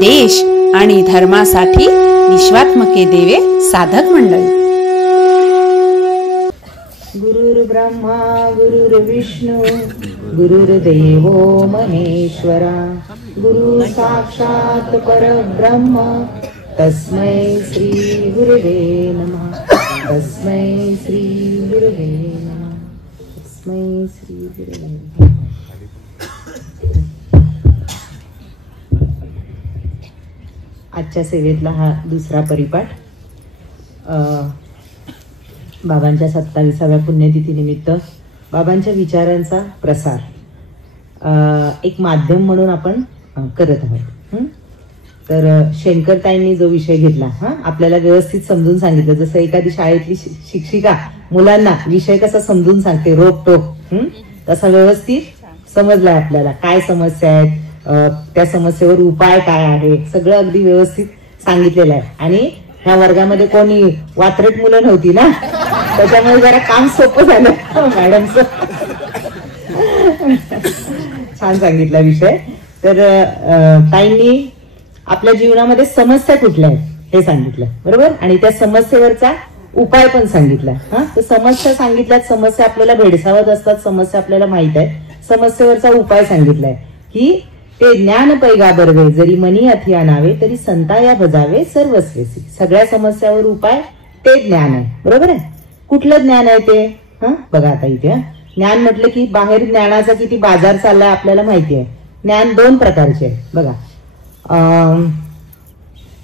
देश आणि धर्मासाठी विश्वात्मके देवे साधक मंडळ। गुरुर्ब्रह्मा गुरुर्विष्णू गुरुर्देवो महेश्वरा, गुरु साक्षात परब्रह्म तस्मै श्री गुरुवे नमः, तस्मै श्री गुरुवे नमः, तस्मै श्री गुरुवे नमः। आजच्या सेवेतला हा दुसरा परिपाठ बाबांच्या 27व्या पुण्यतिथीनिमित्त बाबांच्या विचारांचा प्रसार एक माध्यम म्हणून आपण करत आहोत। तर शेंकरताईंनी जो विषय घेतला आपल्याला व्यवस्थित समजून सांगितलं, जसं एखादी शाळेतली शिक्षिका मुलांना विषय कसा समजून सांगते रोकटोक, तसा व्यवस्थित समजलाय आपल्याला काय समस्या आहेत, त्या समस्येवर उपाय काय आहे, सगळं अगदी व्यवस्थित सांगितलेलं आहे। आणि ह्या वर्गामध्ये कोणी वात्रट मुलं नव्हती ना, त्याच्यामुळे जरा काम सोपं झालं मॅडमचं। छान सांगितला विषय। तर ताईंनी आपल्या जीवनामध्ये समस्या कुठल्या आहेत हे सांगितलं, बरोबर, आणि त्या समस्येवरचा उपाय पण सांगितला। तर समस्या सांगितल्यात, समस्या आपल्याला भेडसावत असतात, समस्या आपल्याला माहित आहे, समस्येवरचा उपाय सांगितलाय की ते ज्ञान पैगा बरवे, जरी मनी अथिया नावे तरी संताया भजावे सर्वस्वेसी। सगळ्या समस्यावर उपाय ते ज्ञान आहे, बरोबर आहे। कुठलं ज्ञान आहे ते बघा आता इथे ज्ञान म्हटलं की बाहेर ज्ञानाचा किती बाजार चाललाय आपल्याला माहिती आहे। ज्ञान दोन प्रकारचे आहे बघा,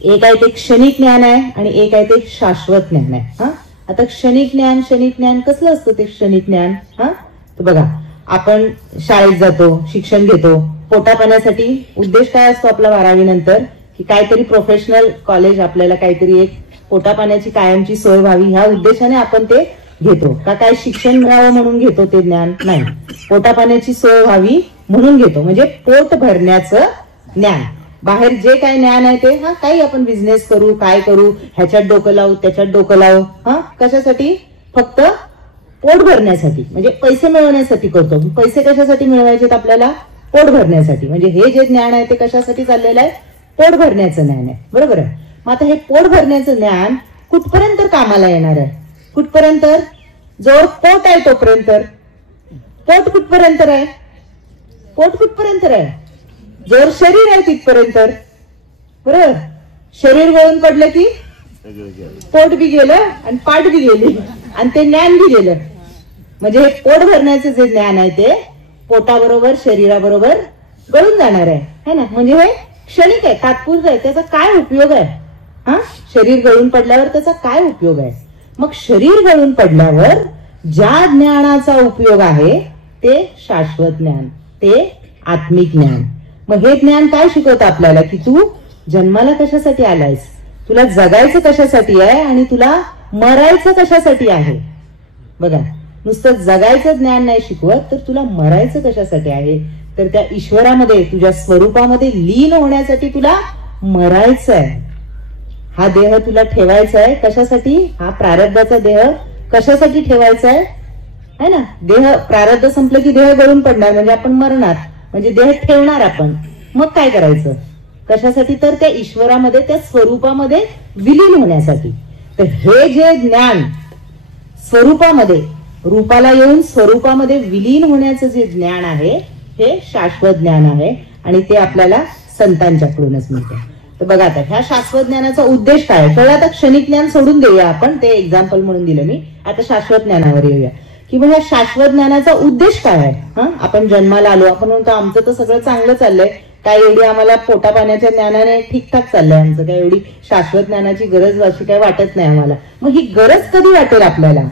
एक आहे ते क्षणिक ज्ञान आहे आणि एक आहे ते शाश्वत ज्ञान आहे। आता क्षणिक ज्ञान कसलं असतं ते क्षणिक ज्ञान? तर बघा, आपण शाळेत जातो, शिक्षण घेतो, पोटापाण्यासाठी उद्देश काय असतो आपला 12वी नंतर की काहीतरी प्रोफेशनल कॉलेज, आपल्याला काहीतरी एक पोटापाण्याची कायमची सोय व्हावी ह्या उद्देशाने आपण ते घेतो का काय शिक्षण मिळावं म्हणून घेतो ते ज्ञान? नाही, पोटापाण्याची सोय व्हावी म्हणून घेतो, म्हणजे पोट भरण्याचं ज्ञान। बाहेर जे काय ज्ञान आहे ते काही आपण बिझनेस करू, काय करू, ह्याच्यात डोकं लावू, त्याच्यात डोकं लावू, कशासाठी? फक्त पोट भरण्यासाठी, म्हणजे पैसे मिळवण्यासाठी करतो। पैसे कशासाठी मिळवायचे आपल्याला? पोट भरण्यासाठी। म्हणजे हे जे ज्ञान आहे ते कशासाठी चाललेलं आहे? पोट भरण्याचं ज्ञान आहे, बरोबर आहे। मग आता हे पोट भरण्याचं ज्ञान कुठपर्यंत कामाला येणार आहे? कुठपर्यंत? जोर पोट आहे तोपर्यंत। पोट कुठपर्यंत आहे? पोट कुठपर्यंत आहे? जोर शरीर आहे तिथपर्यंत, बरोबर। शरीर गळून पडलं की पोट बी गेलं आणि पाठ बी गेली आणि ते ज्ञान बी गेलं। म्हणजे हे पोट भरण्याचं जे ज्ञान आहे ते पोटाबरोबर शरीराबरोबर गळून जाणार आहे ना। म्हणजे हे क्षणिक आहे, तात्पुरतं आहे, त्याचा काय उपयोग आहे? शरीर गळून पडल्यावर त्याचा काय उपयोग आहे? मग शरीर गळून पडल्यावर ज्या ज्ञानाचा उपयोग आहे ते शाश्वत ज्ञान, ते आत्मिक ज्ञान। मग हे ज्ञान काय शिकवतं आपल्याला की तू जन्माला कशासाठी आलायस, तुला जगायचं कशासाठी आहे आणि तुला मरायचं कशासाठी आहे। बघा, नुसतं जगायचं ज्ञान नाही शिकवत, तर तुला मरायचं कशासाठी आहे? तर त्या ईश्वरामध्ये, तुझ्या स्वरूपामध्ये लीन होण्यासाठी तुला मरायचं आहे। हा देह तुला ठेवायचा आहे कशासाठी? हा प्रारब्धाचा देह कशासाठी ठेवायचा आहे ना? देह प्रारब्ध संपलं की देह गळून पडणार, म्हणजे आपण मरणार, म्हणजे देह ठेवणार आपण। मग काय करायचं? कशासाठी? तर त्या ईश्वरामध्ये, त्या स्वरूपामध्ये विलीन होण्यासाठी। तर हे जे ज्ञान स्वरूपामध्ये, रूपाला येऊन स्वरूपामध्ये विलीन होण्याचं जे ज्ञान आहे हे शाश्वत ज्ञान आहे आणि ते आपल्याला संतांच्याकडूनच मिळतं। तर बघा, आता ह्या शाश्वत ज्ञानाचा उद्देश काय आहे? आता क्षणिक ज्ञान सोडून देऊया आपण, ते एक्झाम्पल म्हणून दिलं मी। आता शाश्वत ज्ञानावर येऊया की ह्या शाश्वत ज्ञानाचा उद्देश काय आहे? आपण जन्माला आलो, आपण म्हणतो आमचं तर सगळं चांगलं चाललंय, काय एवढी आम्हाला पोटापाण्याच्या ज्ञानाने ठीकठाक चाललंय आमचं, काय एवढी शाश्वत ज्ञानाची गरज अशी काय वाटत नाही आम्हाला। मग ही गरज कधी वाटेल आपल्याला?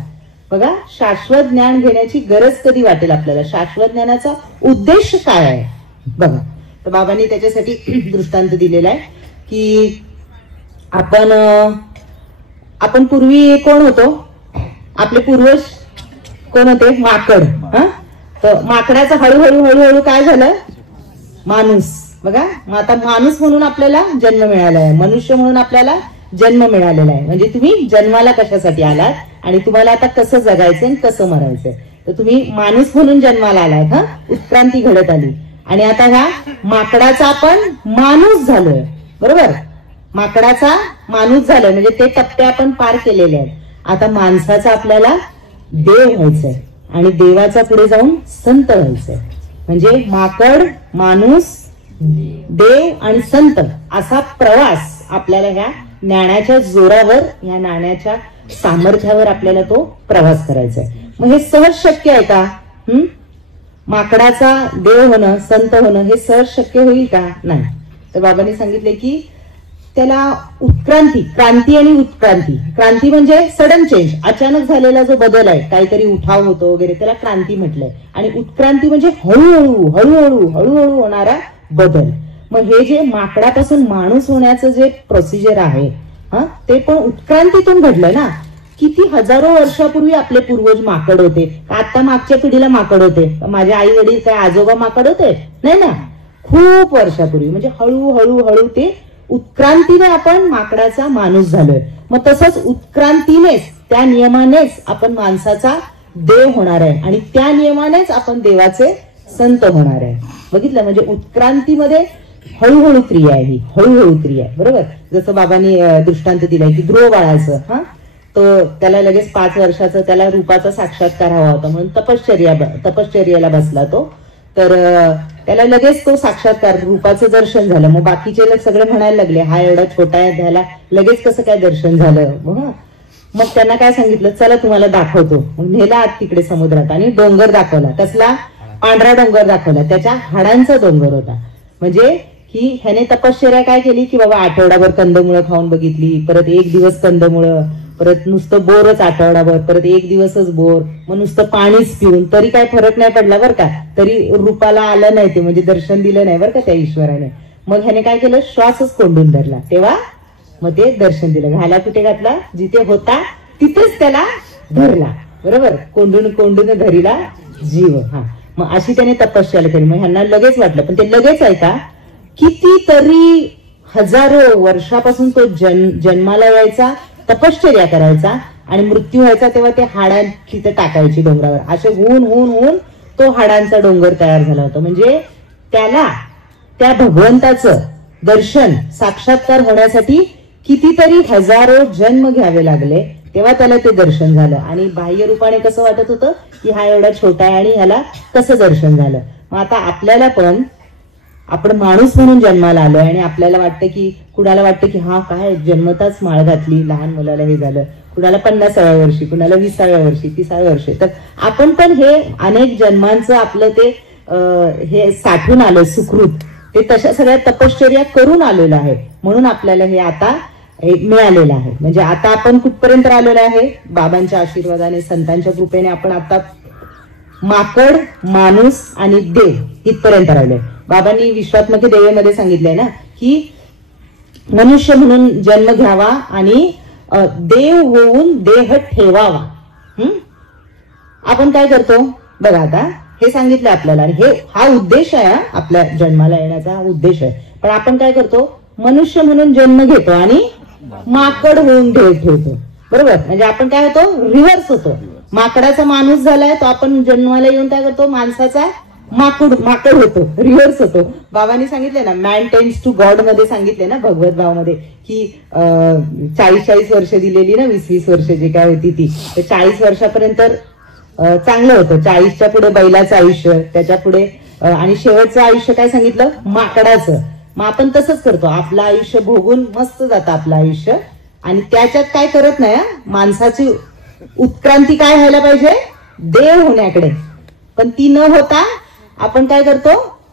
बघा, शाश्वत ज्ञान घेण्याची गरज कधी वाटेल आपल्याला? शाश्वत ज्ञानाचा उद्देश काय आहे बघा। तर बाबांनी त्याच्यासाठी दृष्टांत दिलेला आहे की आपण पूर्वी कोण होतो? आपले पूर्वज कोण होते? माकड। तर माकडाचं हळूहळू काय झालं? माणूस। बघा, मग आता माणूस म्हणून आपल्याला जन्म मिळाला आहे, मनुष्य म्हणून आपल्याला जन्म मिळालेला आहे। म्हणजे तुम्ही जन्माला कशासाठी आलात आणि तुम्हाला आता कसं जगायचंय आणि कसं मरायचंय। तर तुम्ही माणूस म्हणून जन्माला आलात, उत्क्रांती घडत आली आणि आता ह्या माकडाचा आपण माणूस झालोय, बरोबर. माकडाचा माणूस झालाय म्हणजे ते टप्पे आपण पार केलेले आहेत. आता माणसाचा आपल्याला देव व्हायचंय आणि देवाचा पुढे जाऊन संत व्हायचंय. म्हणजे माकड, माणूस, देव आणि संत असा प्रवास आपल्याला ह्या ज्ञानाच्या जोरावर, ह्या ज्ञानाच्या सामर्थ्यावर आपल्याला तो प्रवास करायचा आहे. मग हे सहज शक्य आहे का? माकडाचा देव होणं, संत होणं हे सहज शक्य होईल का? नाही. तर बाबांनी सांगितले की त्याला उत्क्रांती, क्रांती आणि उत्क्रांती. क्रांती म्हणजे सडन चेंज, अचानक झालेला जो बदल आहे, काहीतरी उठाव होतो वगैरे, त्याला क्रांती म्हटलंय. आणि उत्क्रांती म्हणजे हळूहळू हळूहळू हळूहळू होणारा बदल. मग हे जे माकडापासून माणूस होण्याचं जे प्रोसिजर आहे ते पण उत्क्रांतीतून घडलंय ना. किती हजारो वर्षापूर्वी आपले पूर्वज माकड होते. आता मागच्या पिढीला माकड होते? माझे आई वडील काय आजोबा माकड होते? नाही ना. खूप वर्षापूर्वी. म्हणजे हळूहळू हळू ते उत्क्रांतीने आपण माकडाचा माणूस झालोय. मग तसंच उत्क्रांतीनेच, त्या नियमानेच आपण माणसाचा देव होणार आहे आणि त्या नियमानेच आपण देवाचे संत होणार आहे. बघितलं, म्हणजे उत्क्रांतीमध्ये हळूहळू क्रिया आहे, ही हळूहळू क्रिया आहे. बरोबर. जसं बाबांनी दृष्टांत दिलाय की ध्रुव बाळाचं, तो त्याला लगेच 5 वर्षाचं त्याला रूपाचा साक्षात्कार हवा होता म्हणून तपश्चर्याला बसला तो. तर त्याला लगेच तो साक्षात्कार, रूपाचं दर्शन झालं. मग बाकीचे सगळे म्हणायला लागले हा एवढा छोटा आहे, त्याला लगेच कसं काय दर्शन झालं? मग त्यांना काय सांगितलं, चला तुम्हाला दाखवतो. मग नेला आत तिकडे समुद्रात आणि डोंगर दाखवला. कसला? पांढरा डोंगर दाखवला. त्याच्या हाडांचा डोंगर होता. म्हणजे की ह्याने तपश्चर्या काय केली की बाबा आठवडाभर कंदमुळं खाऊन बघितली, परत 1 दिवस कंदमुळं, परत नुसतं बोरच आठवडाभर, परत 1 दिवसच बोर, मग नुसतं पाणीच पिऊन, तरी काय फरक नाही पडला बरं का. तरी रूपाला आलं नाही ते, म्हणजे दर्शन दिलं नाही बरं का त्या ईश्वराने. मग ह्याने काय केलं, श्वासच कोंडून धरला. तेव्हा मग ते दर्शन दिलं. घाला कुठे घातला? जिथे होता तिथेच त्याला धरला. बरोबर. कोंडून कोंडून धरीला जीव. मग अशी त्याने तपश्चर्या केली. मग ह्यांना लगेच वाटलं, पण ते लगेच आहे का, कितीतरी हजारो वर्षापासून तो जन्माला यायचा, तपश्चर्या करायचा आणि मृत्यू व्हायचा, तेव्हा ते हाडां तिथे टाकायची डोंगरावर. असे होऊन होऊन होऊन तो हाडांचा डोंगर तयार झाला होता. म्हणजे त्याला त्या भगवंताचं दर्शन, साक्षात्कार होण्यासाठी कितीतरी हजारो जन्म घ्यावे लागले, तेव्हा त्याला ते दर्शन झालं. आणि बाह्य रूपाने कसं वाटत होतं की हा एवढा छोटा आहे आणि ह्याला कसं दर्शन झालं. मग आता आपल्याला पण, आपण माणूस म्हणून जन्माला आलोय आणि आपल्याला वाटतं की, कुणाला वाटतं की हा काय जन्मताच माळ घातली, लहान मुलाला हे झालं, कुणाला 50व्या वर्षी, कुणाला 20व्या वर्षी, 30व्या वर्षी. तर आपण पण हे अनेक जन्मांचं आपलं ते हे साठून आलं सुकृत, ते तशा सगळ्या तपश्चर्या करून आलेलं आहे. म्हणून आपल्याला हे आता मिळालेलं आहे. म्हणजे आता आपण कुठपर्यंत आलेलो आहे? बाबांच्या आशीर्वादाने, संतांच्या कृपेने आपण आता माकड, माणूस आणि देव इथपर्यंत राहिलोय. बाबांनी विश्वात्मक देवेमध्ये सांगितलंय ना की मनुष्य म्हणून जन्म घ्यावा आणि देव होऊन देह ठेवावा. आपण काय करतो बघा, आता हे सांगितलं आपल्याला, हे हा उद्देश आहे, आपल्या जन्माला येण्याचा उद्देश आहे. पण आपण काय करतो, मनुष्य म्हणून जन्म घेतो आणि माकड होऊन देह ठेवतो. बरोबर. म्हणजे आपण काय होतो, रिव्हर्स होतो. माकडाचा माणूस झालाय तो आपण जन्माला येऊन काय करतो, माणसाचा माकड होतो, रिव्हर्स होतो. बाबांनी सांगितले ना, मॅन टेन्स टू गॉड मध्ये सांगितले ना भगवत भाव मध्ये की 40-40 वर्ष दिलेली ना, 20-20 वर्ष जे काय होती ती, तर 40 वर्षापर्यंत चांगलं होतं. 40च्या पुढे बैलाचं आयुष्य, त्याच्या पुढे आणि शेवटचं आयुष्य काय सांगितलं, माकडाचं. मग आपण तसंच करतो, आपलं आयुष्य भोगून मस्त जातं आपलं आयुष्य आणि त्याच्यात काय करत नाही. माणसाची उत्क्रांती काय व्हायला पाहिजे, देव होण्याकडे. पण ती न होता आपण काय करतो,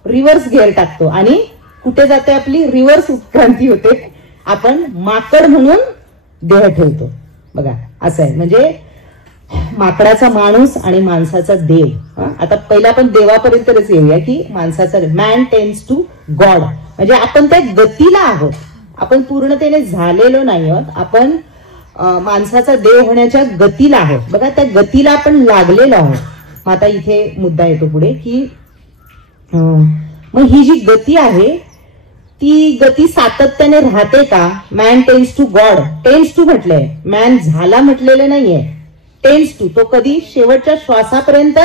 रिव्हर्स गिअर टाकतो आणि कुठे जाते आपली रिव्हर्स उत्क्रांती होते. आपण माकड म्हणून देह ठेवतो. बघा असं आहे. म्हणजे माकडाचा माणूस आणि माणसाचा देव. आता पहिला आपण देवापर्यंतच येऊया की माणसाचा, मॅन टेन्स टू गॉड. म्हणजे आपण त्या गतीला आहोत, आपण पूर्णतेने झालेलो नाही आहोत, आपण माणसाचा देव होण्याच्या गतीला आहोत. बघा त्या गतीला आपण लागलेलो आहोत. मग आता इथे मुद्दा येतो पुढे की मग ही जी गती आहे ती गती सातत्याने राहते का? Man tends to God, tends to म्हटलंय, मॅन झाला म्हटलेलं नाहीये, टेन्स टू. तो कधी शेवटच्या श्वासापर्यंत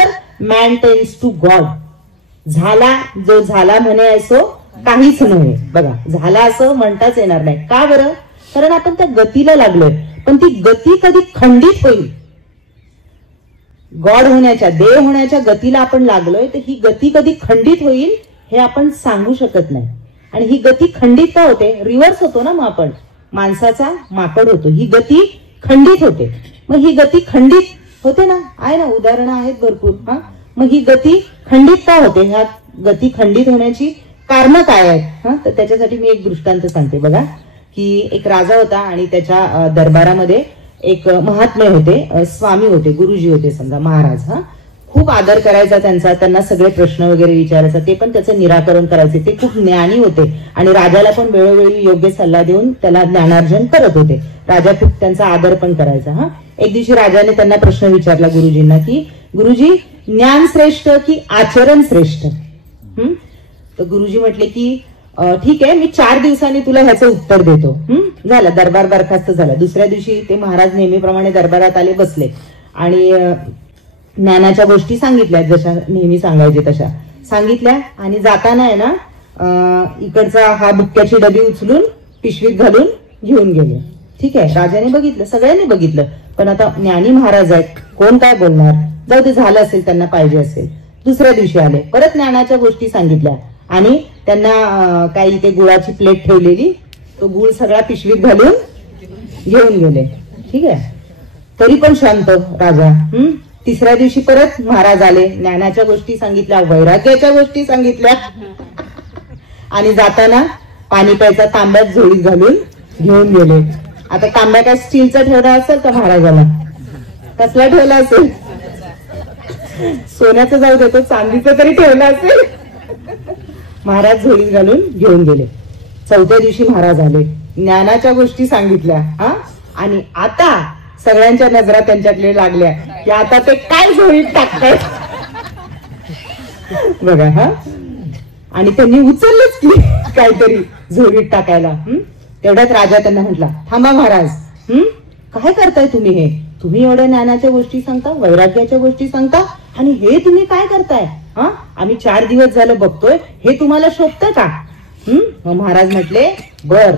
मॅन टेन्स टू गॉड झाला, जो झाला म्हणे ऐसो काहीच नव्हे. बघा, झालं असं म्हणताच येणार नाही. का बरं? कारण आपण त्या गतीला लागलोय, पण ती गती कधी खंडित होईल? गॉड होण्याच्या, देव होण्याच्या गतीला आपण लागलोय, तर ही गती कधी खंडित होईल हे आपण सांगू शकत नाही. आणि ही गती खंडित का होते? रिव्हर्स होतो ना, मग आपण माणसाचा माकड होतो. ही गती खंडित होते. मग ही गती खंडित होते ना, आहे ना, उदाहरणं आहेत भरपूर. मग ही गती खंडित का होते? ह्या गती खंडित होण्याची कारण काय आहेत? तर त्याच्यासाठी मी एक दृष्टांत सांगते. बघा, की एक राजा होता आणि त्याच्या दरबारामध्ये एक महात्मे होते, स्वामी होते, गुरुजी होते समजा, महाराज. खूप आदर करायचा त्यांचा, त्यांना सगळे प्रश्न वगैरे विचारायचा, ते पण त्याचं निराकरण करायचे. ते खूप ज्ञानी होते आणि राजाला पण वेळोवेळी योग्य सल्ला देऊन त्याला ज्ञानार्जन करत होते. राजा खूप त्यांचा आदर पण करायचा. एक दिवशी राजाने त्यांना प्रश्न विचारला गुरुजींना, की गुरुजी, ज्ञान श्रेष्ठ की आचरण श्रेष्ठ? तर गुरुजी म्हटले की ठीक आहे, मी 4 दिवसांनी तुला ह्याचं उत्तर देतो. झालं, दरबार बरखास्त झाला. दुसऱ्या दिवशी ते महाराज नेहमीप्रमाणे दरबारात आले, बसले आणि ज्ञानाच्या गोष्टी सांगितल्या, जशा नेहमी सांगायचे तशा सांगितल्या. आणि जाताना आहे ना, इकडचा हा बुक्क्याची डबी उचलून पिशवीत घालून घेऊन गेले. ठीक आहे, राजाने बघितलं, सगळ्यांनी बघितलं, पण आता ज्ञानी महाराज आहेत, कोण काय बोलणार, जाऊ ते, झालं असेल, त्यांना पाहिजे असेल. दुसऱ्या दिवशी आले, परत ज्ञानाच्या गोष्टी सांगितल्या आणि त्यांना काही ते गुळाची प्लेट ठेवलेली, तो गुळ सगळा पिशवीत घालून घेऊन गेले. ठीक आहे, तरी पण शांत राजा. तिसऱ्या दिवशी परत महाराज आले, ज्ञानाच्या गोष्टी सांगितल्या, वैराग्याच्या गोष्टी सांगितल्या आणि जाताना पाणी प्यायचा तांब्यात झोळीत घालून घेऊन गेले. आता तांब्या काय स्टीलचा ठेवला असेल का महाराजाला? कसला ठेवला असेल? सोन्याचं जाऊ देतो, चांदीचं तरी ठेवला असेल. महाराज झोळीत घालून घेऊन गेले. चौथ्या दिवशी महाराज आले, ज्ञानाच्या गोष्टी सांगितल्या आणि आता सगळ्यांच्या नजरा त्यांच्याकडे लागल्या की आता ते काय झोळीत टाकतायत बघा. आणि त्यांनी उचललंच की काहीतरी झोळीत टाकायला. तेवढ्यात राजा त्यांना म्हटला, थांबा महाराज, काय करताय तुम्ही? हे तुम्ही एवढ्या ज्ञानाच्या गोष्टी सांगता, वैराग्याच्या गोष्टी सांगता, आणि हे तुम्ही काय करताय? आम्ही 4 दिवस झालं बघतोय, हे तुम्हाला शोभतं का? मग महाराज म्हटले, बर,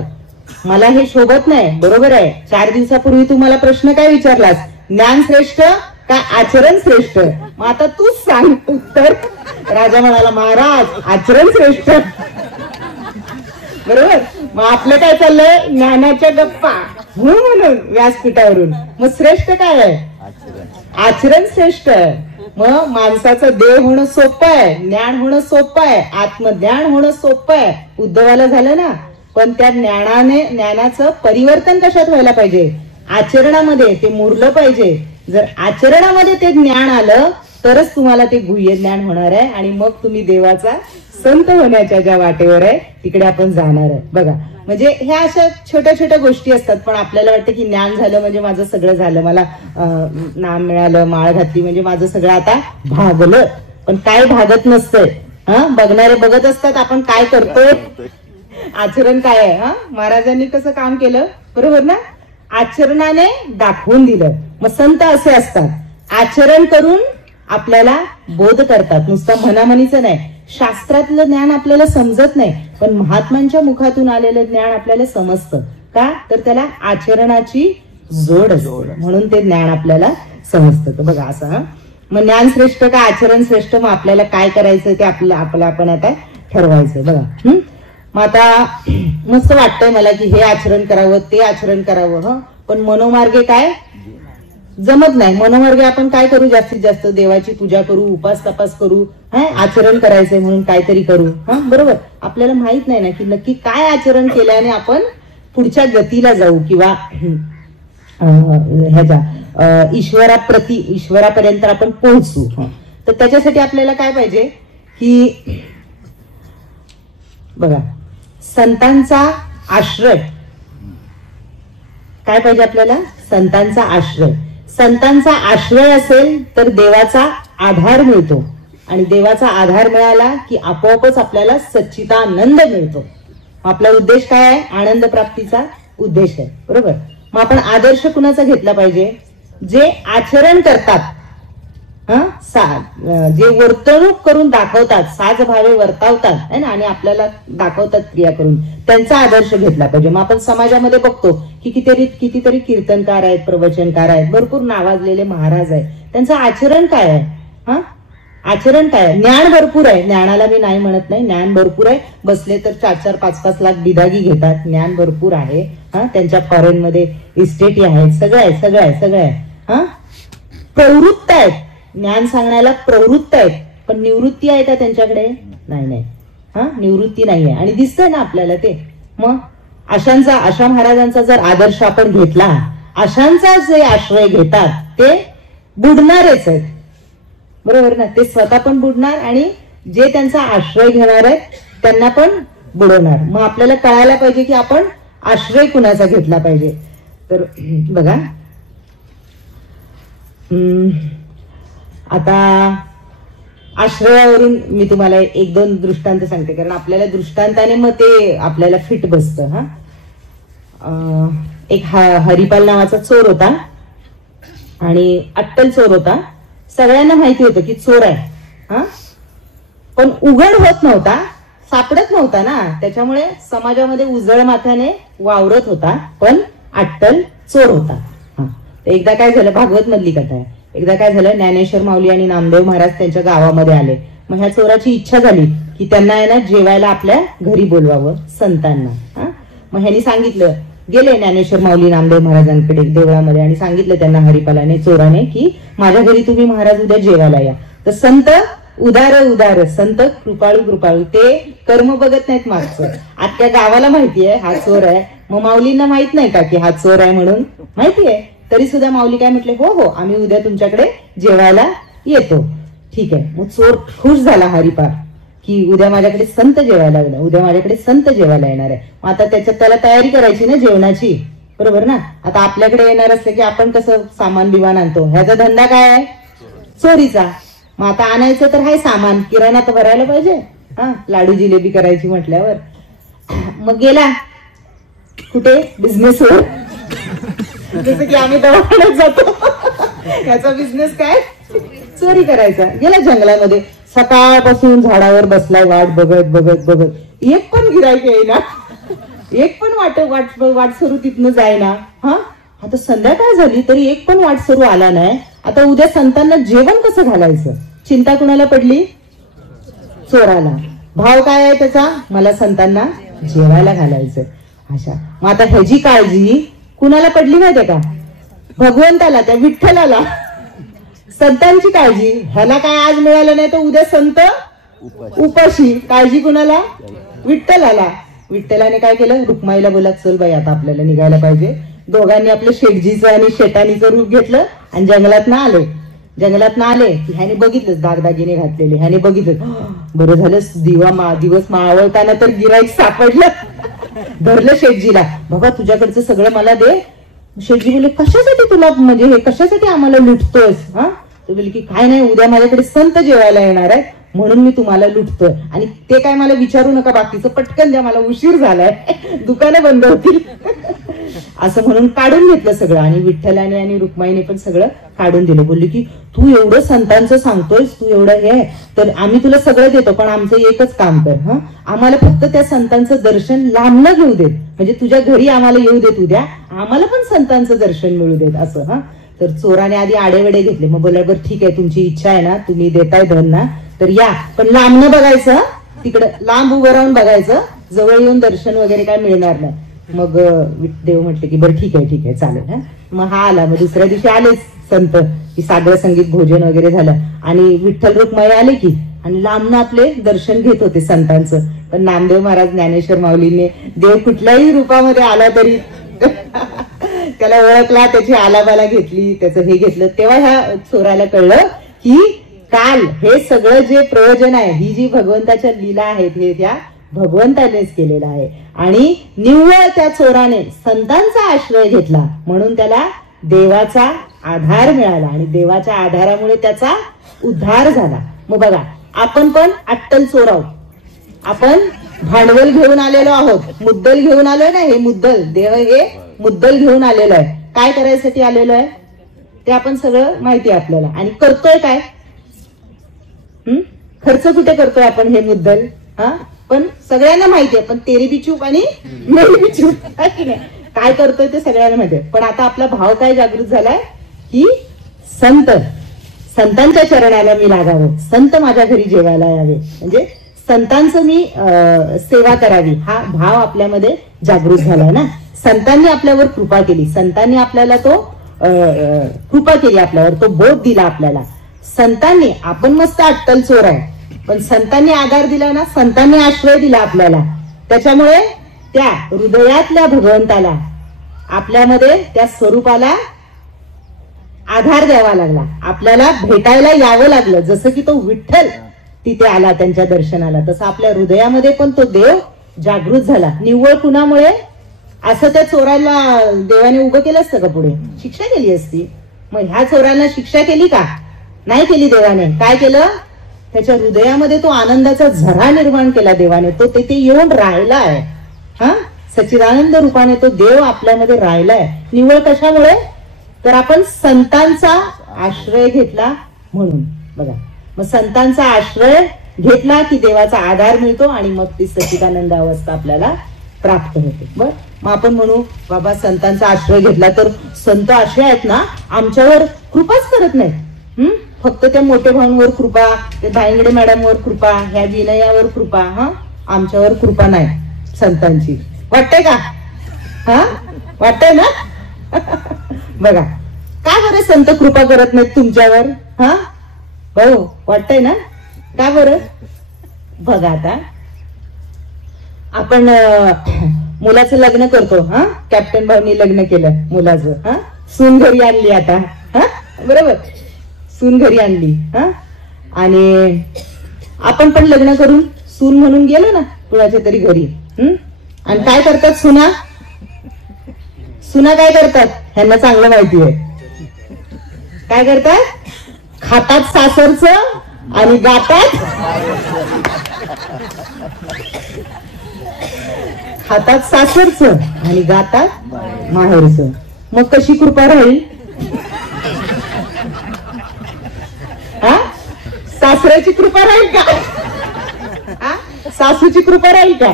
मला हे शोभत नाही, बरोबर आहे. 4 दिवसापूर्वी तुम्हाला प्रश्न काय विचारलास? ज्ञान श्रेष्ठ का आचरण श्रेष्ठ? मग आता तूच सांग उत्तर. राजा म्हणाला, महाराज, आचरण श्रेष्ठ. बरोबर. मग आपलं काय चाललंय? ज्ञानाच्या गप्पा म्हणून व्यासपीठावरून. मग श्रेष्ठ काय आहे? आचरण श्रेष्ठ आहे. मग माणसाचं देव होणं सोपं आहे, ज्ञान होणं सोपं आहे, आत्मज्ञान होणं सोपं आहे. उद्धवाला झालं ना, पण त्या ज्ञानाचं परिवर्तन कशात व्हायला पाहिजे? आचरणामध्ये. ते मुरलं पाहिजे. जर आचरणामध्ये ते ज्ञान आलं तरच तुम्हाला ते गुह्य ज्ञान होणार आहे आणि मग तुम्ही देवाचा संत होण्याच्या ज्या वाटेवर आहे तिकडे आपण जाणार आहे. बघा, म्हणजे ह्या अशा छोट्या छोट्या गोष्टी असतात, पण आपल्याला वाटतं की ज्ञान झालं म्हणजे माझं सगळं झालं, मला नाम मिळालं, माळ घातली म्हणजे माझं सगळं आता भागलं. पण काय भागत नसतंय. बघणारे बघत असतात आपण काय करतोय, आचरण काय आहे. महाराजांनी कसं काम केलं, बरोबर ना? आचरणाने दाखवून दिलं. मग संत असे असतात, आचरण करून आपल्याला बोध करतात. नुसतं मनामनीचं नाही. शास्त्रातलं ज्ञान आपल्याला समजत नाही, पण महात्मांच्या मुखातून आलेलं ज्ञान आपल्याला समजतं. का? तर त्याला आचरणाची जोड असते, म्हणून ते ज्ञान आपल्याला समजतं. बघा असं. मग ज्ञान श्रेष्ठ का आचरण श्रेष्ठ? मग आपल्याला काय करायचं ते आपलं आपण आता ठरवायचं. बघा, मग आता मस्त वाटतंय मला की हे आचरण करावं, ते आचरण करावं, पण मनोमार्गे काय जमत नाही. मनोमार्गे आपण काय करू? जास्तीत जास्त देवाची पूजा करू, उपास तपास करू, आचरण करायचंय म्हणून काहीतरी करू. बरोबर. आपल्याला माहित नाही ना की नक्की काय आचरण केल्याने आपण पुढच्या गतीला जाऊ किंवा ह्याच्या ईश्वरापर्यंत आपण पोहोचू. तर त्याच्यासाठी आपल्याला काय पाहिजे की बघा, संतांचा आश्रय. काय पाहिजे आपल्याला? संतांचा आश्रय. संतांचा आश्रय असेल तर देवाचा आधार मिळतो, आणि देवाचा आधार मिळाला की आपोआपच आपल्याला सच्चिदानंद मिळतो. आपला उद्देश काय आहे? आनंद प्राप्तीचा उद्देश आहे. बरोबर. मग आपण आदर्श कुणाचा घेतला पाहिजे? जे आचरण करतात. जे वर्तणूक करून दाखवतात, साज भावे वर्तावतात है ना, आणि आपल्याला दाखवतात क्रिया करून, त्यांचा आदर्श घेतला पाहिजे. मग आपण समाजामध्ये बघतो की कितीतरी कीर्तनकार आहेत, प्रवचनकार आहेत, भरपूर नावाजलेले महाराज आहेत, त्यांचं आचरण काय आहे? आचरण काय आहे? ज्ञान भरपूर आहे, ज्ञानाला मी नाही म्हणत नाही, ज्ञान भरपूर आहे. बसले तर 4-4, 5-5 लाख बिदागी घेतात, ज्ञान भरपूर आहे. त्यांच्या फॉरेनमध्ये इस्टेटी आहेत, सगळं आहे. प्रवृत्त आहेत, ज्ञान सांगण्याला प्रवृत्त आहेत, पण निवृत्ती आहे का त्यांच्याकडे? नाही. निवृत्ती नाहीये, आणि दिसतंय ना आपल्याला ते. मग अशा महाराजांचा जर आदर्श आपण घेतला, अशांचा जे आश्रय घेतात ते बुडणारच आहेत, बरोबर ना? ते स्वतः पण बुडणार आणि जे त्यांचा आश्रय घेणार आहेत त्यांना पण बुडवणार. मग आपल्याला कळायला पाहिजे की आपण आश्रय कुणाचा घेतला पाहिजे. तर बघा, आता आश्रयावरून मी तुम्हाला 1-2 दृष्टांत सांगते, कारण आपल्याला दृष्टांताने मग ते आपल्याला फिट बसतं. एक हरिपाल नावाचा चोर होता, आणि अट्टल चोर होता. सगळ्यांना माहिती होतं की चोर आहे, पण उघड होत नव्हता, सापडत नव्हता ना, त्याच्यामुळे समाजामध्ये उजळ माथ्याने वावरत होता, पण अट्टल चोर होता. एकदा काय झालं, भागवत मधली कथा आहे. एकदा काय झालं, ज्ञानेश्वर माऊली आणि नामदेव महाराज त्यांच्या गावामध्ये आले. मग ह्या चोराची इच्छा झाली की त्यांना आहे ना जेवायला आपल्या घरी बोलवावं, संतांना. मग ह्यांनी सांगितलं, गेले ज्ञानेश्वर माऊली नामदेव महाराजांकडे देवळामध्ये आणि सांगितलं त्यांना हरिपालाने, चोराने, की माझ्या घरी तुम्ही महाराज उद्या जेवायला या. तर संत उदार, संत कृपाळू, ते कर्म बघत नाहीत मागचं. अख्ख्या गावाला माहितीये हा चोर आहे, मग माऊलींना माहित नाही का की हा चोर आहे म्हणून? माहितीये. तरी सुद्धा माऊली काय म्हटले, हो आम्ही उद्या तुमच्याकडे जेवायला येतो. ठीक आहे. मग चोर खुश झाला हरिपाल की उद्या माझ्याकडे संत जेवायला येणार, उद्या माझ्याकडे संत जेवायला येणार आहे. मग आता त्याला तयारी करायची ना जेवणाची, बरोबर ना? आता आपल्याकडे येणार असलं की आपण कसं सामान बिमान आणतो, ह्याचा धंदा काय आहे? चोरीचा. मग आता आणायचं तर हाय सामान, किराणा तर भरायला पाहिजे, लाडू जिलेबी करायची म्हटल्यावर. मग गेला कुठे? बिझनेसवर. जसं की आम्ही दवाखान्यात जातो, याचा बिझनेस काय? चोरी करायचा. गेला जंगलामध्ये, सकाळपासून झाडावर बसलाय वाट बघत, एक पण गिराईक येईना, एक पण वाटसरू तिथनं जायना. आता संध्याकाळ झाली तरी एक पण वाटसरू आला नाही. आता उद्या संतांना जेवण कसं घालायचं? चिंता कुणाला पडली? चोराला. भाव काय आहे त्याचा? मला संतांना जेवायला घालायचं. अशा. मग आता ह्याची काळजी कुणाला पडली माहितीये का? भगवंताला, त्या विठ्ठलाला. संतांची काळजी, ह्याला काय आज मिळालं नाही तर उद्या संत उपाशी. काळजी कुणाला? विठ्ठलाला. विठ्ठलाने काय केलं? रुक्माईला बोला, चल बाई आता आपल्याला निघायला पाहिजे. दोघांनी आपलं शेठजीचं आणि शेटाणीचं रूप घेतलं आणि जंगलात आले की ह्याने बघितलं दागदागिने घातलेले, ह्याने बघितलं, बरं झालं दिवस मावळताना तर गिराईक सापडलं. धरलं शेठजीला, बाबा तुझ्याकडचं सगळं मला दे. शेठजी बोलले, कशासाठी तुला, म्हणजे हे कशासाठी आम्हाला लुटतोयस? तो बोलले की काय नाही, उद्या माझ्याकडे संत जेवायला येणार आहे म्हणून मी तुम्हाला लुटतोय, आणि ते काय मला विचारू नका बाकीचं, पटकन द्या, मला उशीर झालाय, दुकानं बंद होतील. असं म्हणून काढून घेतलं सगळं. आणि विठ्ठलाने आणि रुक्माईने पण सगळं काढून दिलं. बोलले की तू एवढं संतांचं सांगतोयस, तू एवढं हे, तर आम्ही तुला सगळं देतो, पण आमचं एकच काम कर, आम्हाला फक्त त्या संतांचं दर्शन लांब न घेऊ देत, म्हणजे तुझ्या घरी आम्हाला येऊ देत उद्या, आम्हाला पण संतांचं दर्शन मिळू देत असं. तर चोराने आधी आडेवडे घेतले. मग बोला, बरं ठीक आहे, तुमची इच्छा आहे ना, तुम्ही देताय धन ना, तर या, पण लांब न बघायचं, तिकडं लांब उभं राहून बघायचं, जवळ येऊन दर्शन वगैरे काय मिळणार नाही. मग देव म्हटले की बरं ठीक आहे चालेल. मग हा आला. मग दुसऱ्या दिवशी आलेच संत, की सागर संगीत भोजन वगैरे झालं, आणि विठ्ठल रुक्माई आले की, आणि लांबनं आपले दर्शन घेत होते संतांचं. पण नामदेव महाराज, ज्ञानेश्वर माऊलीने, देव कुठल्याही रूपामध्ये आला तरी त्याला ओळखला, त्याची आलाबाला घेतली, त्याचं हे घेतलं. तेव्हा ह्या चोराला कळलं की काल हे सगळं जे प्रयोजन आहे, ही जी भगवंताच्या लीला आहेत, हे त्या भगवंतानेच केलेलं आहे. आणि निव्वळ त्या चोराने संतांचा आश्रय घेतला म्हणून त्याला देवाचा आधार मिळाला, आणि देवाच्या आधारामुळे त्याचा उद्धार झाला. मग बघा, आपण पण अट्टल चोर आहोत. आपण भांडवल घेऊन आलेलो आहोत, मुद्दल घेऊन आलोय ना, हे मुद्दल, देव हे मुद्दल घेऊन आलेलो आहे. काय करायसाठी आलेलो आहे ते आपण सगळं माहिती आहे आपल्याला, आणि करतोय काय? खर्च कुठे करतोय आपण हे मुद्दल? पण सगळ्यांना माहितीये, पण तेरी बी चूप आणि मेरी बी चूप, काय करतोय ते सगळ्यांना माहितीये. पण आता आपला भाव काय जागृत झालाय की संतांच्या चरणाला मी लागावं, संत माझ्या घरी जेवायला यावे, म्हणजे संतांचं मी सेवा करावी, हा भाव आपल्यामध्ये जागृत झालाय ना. संतांनी आपल्यावर कृपा केली, संतांनी आपल्याला तो कृपा केली आपल्यावर, तो बोध दिला आपल्याला. संतांनी, आपण मस्त अट्टल चोर आहे, पण संतांनी आधार दिला ना, संतांनी आश्रय दिला आपल्याला. त्याच्यामुळे त्या हृदयातल्या भगवंताला, आपल्यामध्ये त्या स्वरूपाला आधार द्यावा लागला, आपल्याला भेटायला यावं लागलं. जसं की तो विठ्ठल तिथे आला त्यांच्या दर्शनाला, तसं आपल्या हृदयामध्ये पण तो देव जागृत झाला. निव्वळ कुणामुळे? असं त्या चोराला देवाने उभं केलं असतं का? पुढे शिक्षा केली असती. मग ह्या चोरांना शिक्षा केली का? नाही केली देवाने. काय केलं? त्याच्या हृदयामध्ये तो आनंदाचा झरा निर्माण केला देवाने. तो तिथे येऊन राहिलाय. सच्चिदानंद रूपाने तो देव आपल्यामध्ये राहिलाय. निव्वळ कशामुळे? तर आपण संतांचा आश्रय घेतला म्हणून. बघा, मग संतांचा आश्रय घेतला की देवाचा आधार मिळतो आणि मग ती सच्चिदानंद अवस्था आपल्याला प्राप्त होते. बर, मग आपण म्हणू बाबा संतांचा आश्रय घेतला तर संत असे आहेत ना, आमच्यावर कृपाच करत नाहीत. फक्त त्या मोठ्या भाऊंवर कृपा, ते भाईंगडे मॅडमवर कृपा, ह्या विनयावर कृपा, आमच्यावर कृपा नाही संतांची. वाटतंय का? वाटतंय ना? बघा, का बरं संत कृपा करत नाहीत तुमच्यावर? हो, वाटतंय ना? का बरं? बघा, आता आपण मुलाचं लग्न करतो. कॅप्टन भाऊनी लग्न केलं मुलाचं. सून घरी आणली आता. बरोबर, सून घरी आणली. आणि आपण पण लग्न करून सून म्हणून गेलो ना कुणाच्या तरी घरी. आणि काय करतात सुना? सुना काय करतात? ह्यांना चांगलं माहिती आहे. काय करतात? खातात सासरचं आणि गातात, खातात सासरचं आणि गातात माहेरचं. मग कशी कृपा राहील? सासऱ्याची कृपा राहील का? सासूची कृपा राहील का?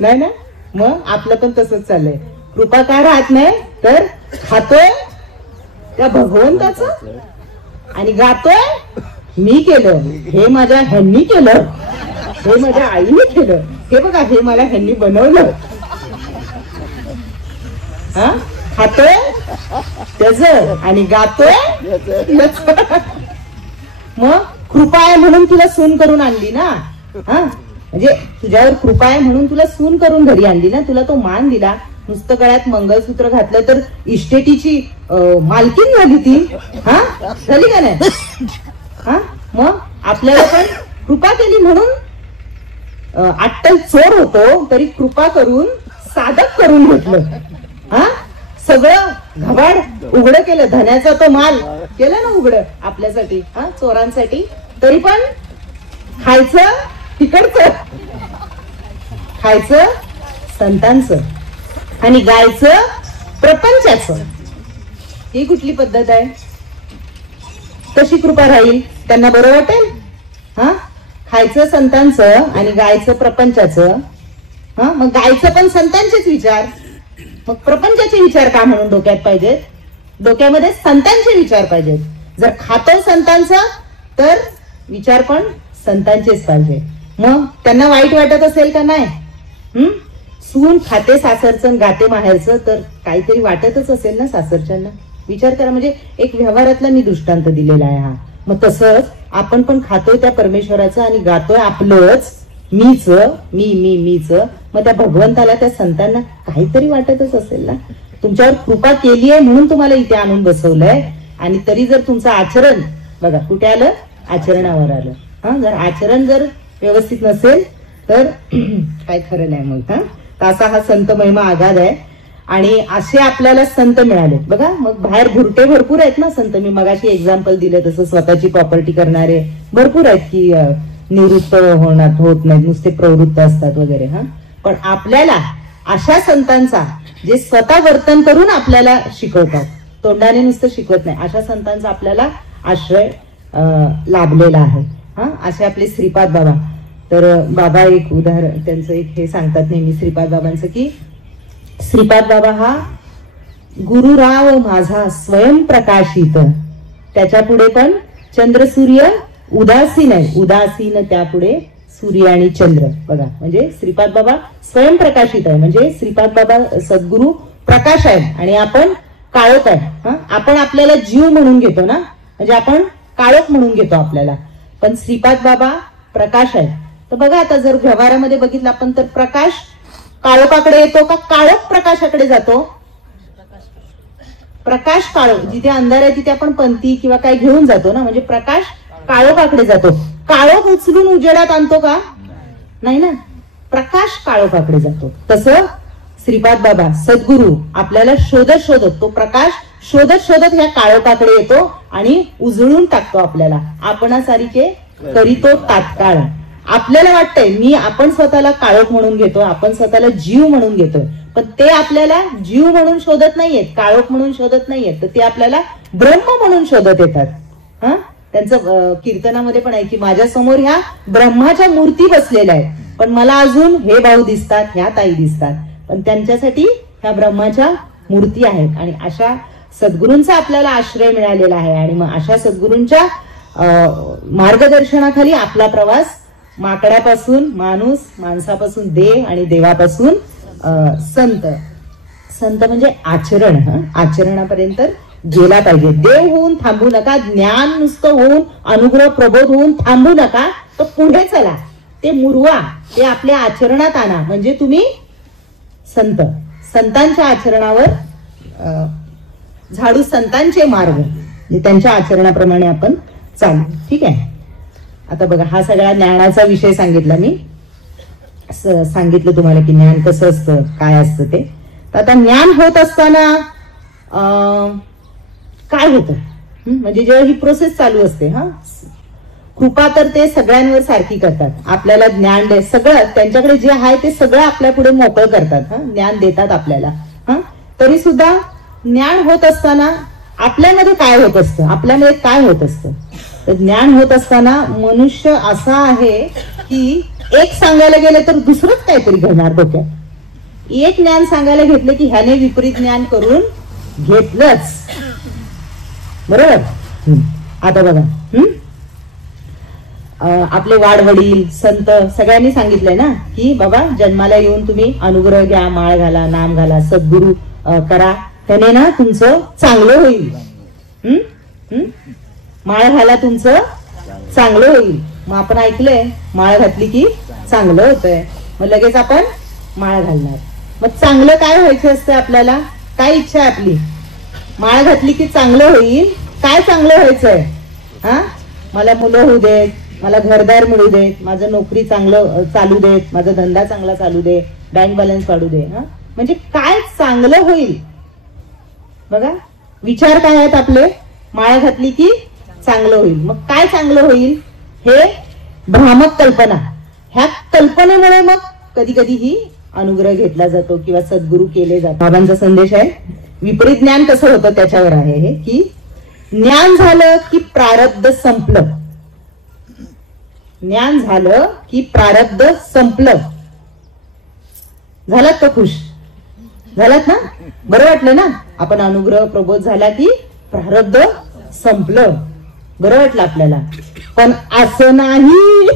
नाही ना. मग आपलं पण तसंच चाललंय. कृपा का राहत नाही? तर खातोय त्या भगवंताचं आणि गातोय मी केलं, हे माझ्या ह्यांनी केलं, हे माझ्या आईने केलं, हे बघा हे मला ह्यांनी बनवलं. खातोय त्याच आणि गातोय. मग कृपा आहे म्हणून तुला सून करून आणली ना. म्हणजे तुझ्यावर कृपा आहे म्हणून तुला सून करून घरी आणली ना. तुला तो मान दिला. नुसतं गळ्यात मंगळसूत्र घातलं तर इस्टेटीची मालकीन झाली ती. झाली का नाही? मग आपल्याला पण कृपा केली म्हणून अट्टल चोर होतो तरी कृपा करून साधक करून घेतलं. सगळं घबाड उघडं केलं. धन्याचा तो माल केलं ना उघडं आपल्यासाठी, चोरांसाठी. तरी पण खायचं तिकडचं, खायचं संतांचं आणि गायचं प्रपंचाचं. ही कुठली पद्धत आहे? कशी कृपा राहील? त्यांना बरं वाटेल? खायचं संतांचं आणि गायचं प्रपंचाचं. मग गायचं पण संतांचेच विचार, मग प्रपंचाचे विचार का म्हणून डोक्यात पाहिजेत? डोक्यामध्ये संतांचे विचार पाहिजेत. जर खातो संतांचा तर विचार पण संतांचेच पाहिजे. मग त्यांना वाईट वाटत असेल का नाही? सून खाते सासरचं गाते माहेरचं तर काहीतरी वाटतच असेल ना सासरच्यांना. विचार करा. म्हणजे एक व्यवहारातला मी दृष्टांत दिलेला आहे हा. मग तसंच आपण पण खातोय त्या परमेश्वराचं आणि गातोय आपलंच मीच, मीच. मग त्या भगवंताला, त्या संतांना काहीतरी वाटतच असेल ना. तुमच्यावर कृपा केली आहे म्हणून तुम्हाला इथे आणून बसवलंय. आणि तरी जर तुमचं आचरण, बघा कुठे आलं? आचरणावर आलं. जर आचरण जर व्यवस्थित नसेल तर काय खरं नाही. मग असा हा संत महिमा आगाध आहे. आणि असे आपल्याला संत मिळाले. बघा, मग बाहेर भुरटे भरपूर आहेत ना संत. मी मगाशी एक्झाम्पल दिलं तसं स्वतःची प्रॉपर्टी करणारे भरपूर आहेत की निवृत्त होत नाही, नुसते प्रवृत्त असतात वगैरे. पण आपल्याला अशा संतांचा, जे स्वतः वर्तन करून आपल्याला शिकवतात, तोंडाने नुसतं शिकवत नाही, अशा संतांचा आपल्याला आश्रय लाभलेला आहे. हा असे आपले श्रीपाद बाबा. तर बाबा एक उदाहरण त्यांचं एक हे सांगतात नेहमी श्रीपाद बाबांचं की श्रीपाद बाबा हा गुरुराव माझा स्वयंप्रकाशित, त्याच्या पुढे पण चंद्र सूर्य उदासीन आहे, उदासीन त्यापुढे सूर्य आणि चंद्र. बघा म्हणजे श्रीपाद बाबा स्वयंप्रकाशित आहे, म्हणजे श्रीपाद बाबा सद्गुरु प्रकाश आहे आणि आपण काळोख आहे. आपण आपल्याला जीव म्हणून घेतो ना, म्हणजे आपण काळोख म्हणून घेतो आपल्याला, पण श्रीपाद बाबा प्रकाश आहे. तर बघा आता जर व्यवहारामध्ये बघितलं आपण तर प्रकाश काळोखाकडे येतो का काळोख प्रकाशाकडे जातो? प्रकाश काळोख, जिथे अंधार आहे तिथे आपण पंथी किंवा काय घेऊन जातो ना, म्हणजे प्रकाश काळोखाकडे जातो. काळोख उचलून उजेडात आणतो का? नाही ना, प्रकाश काळोखाकडे जातो. तसं श्रीपाद बाबा सद्गुरु आपल्याला शोधत शोधत, तो प्रकाश शोधत शोधत ह्या काळोखाकडे येतो आणि उजळून टाकतो आपल्याला. आपणासारिखे करीतो तात्काळ. आपल्याला वाटतंय आपण स्वतःला काळोख म्हणून घेतो, आपण स्वतःला जीव म्हणून घेतोय, पण ते आपल्याला जीव म्हणून शोधत नाहीयेत, काळोख म्हणून शोधत नाहीयेत, तर ते आपल्याला ब्रह्म म्हणून शोधत येतात. त्यांचं कीर्तनामध्ये पण आहे की माझ्या समोर ह्या ब्रह्माच्या मूर्ती बसलेल्या आहेत, पण मला अजून हे भाऊ दिसतात, ह्या ताई दिसतात, पण त्यांच्यासाठी ह्या ब्रह्माच्या मूर्ती आहेत. आणि अशा सद्गुरूंचा आपल्याला आश्रय मिळालेला आहे आणि मग अशा सद्गुरूंच्या मार्गदर्शनाखाली आपला प्रवास माकडापासून माणूस, माणसापासून देव आणि देवापासून संत. संत म्हणजे आचरण, आचरणापर्यंत गेला पाहिजे. देव होऊन थांबू नका, ज्ञान नुसतं होऊन, अनुग्रह प्रबोध होऊन थांबू नका, तर पुढे चला, ते मुरवा, ते आपल्या आचरणात आणा, म्हणजे तुम्ही संत. संतांच्या आचरणावर झाडू संतांचे मार्ग, त्यांच्या आचरणाप्रमाणे आपण चालू. ठीक आहे. आता बघा हा सगळा ज्ञानाचा विषय सांगितला मी, सांगितलं तुम्हाला की ज्ञान कसं असतं, काय असतं ते. तर आता ज्ञान होत असताना काय होतं, म्हणजे जेव्हा ही प्रोसेस चालू असते, कृपा तर ते सगळ्यांवर सारखी करतात, आपल्याला ज्ञान दे, सगळं त्यांच्याकडे जे आहे ते सगळं आपल्या पुढे मोकळं करतात, ज्ञान देतात आपल्याला. तरी सुद्धा ज्ञान होत असताना आपल्यामध्ये काय होत असतं, आपल्यामध्ये काय होत असतं. तर ज्ञान होत असताना मनुष्य असा आहे की एक सांगायला गेलं तर दुसरंच काहीतरी घडणार डोक्यात. एक ज्ञान सांगायला घेतलं की ह्याने विपरीत ज्ञान करून घेतलंच. बरोबर. आता बघा आपले वाडवडील संत सगळ्यांनी सांगितलंय ना की बाबा जन्माला येऊन तुम्ही अनुग्रह घ्या, माळ घाला, नाम घाला, सद्गुरु करा, त्याने ना तुमचं चांगलं होईल. माळ घाला, तुमचं चांगलं होईल. मग आपण ऐकलंय माळ घातली की चांगलं होतंय, मग लगेच आपण माळ घालणार. मग चांगलं काय व्हायचं असतं आपल्याला, काय इच्छा आहे आपली? माळ घातली की चांगलं होईल. काय चांगलं व्हायचंय? मला मुलं होऊ देत, मला घरदार मिळू देत, माझं नोकरी चांगलं चालू देत, माझा धंदा चांगला चालू दे, बँक बॅलन्स वाढू दे. म्हणजे काय चांगलं होईल बघा. विचार काय आहेत आपले? माळ घातली की चांगलं होईल. मग काय चांगलं होईल? हे भ्रामक कल्पना. ह्या कल्पनेमुळे मग कधी कधी ही अनुग्रह घेतला जातो किंवा सद्गुरू केले जातात. बाबांचा संदेश आहे विपरीत ज्ञान कसं होतं त्याच्यावर आहे हे, की ज्ञान झालं की प्रारब्ध संपलं. ज्ञान झालं की प्रारब्ध संपलं. झालात का खुश? झालात ना? बरं वाटलं ना? आपण अनुग्रह प्रबोध झाला की प्रारब्ध संपलं, बरं वाटलं आपल्याला. पण असं नाही.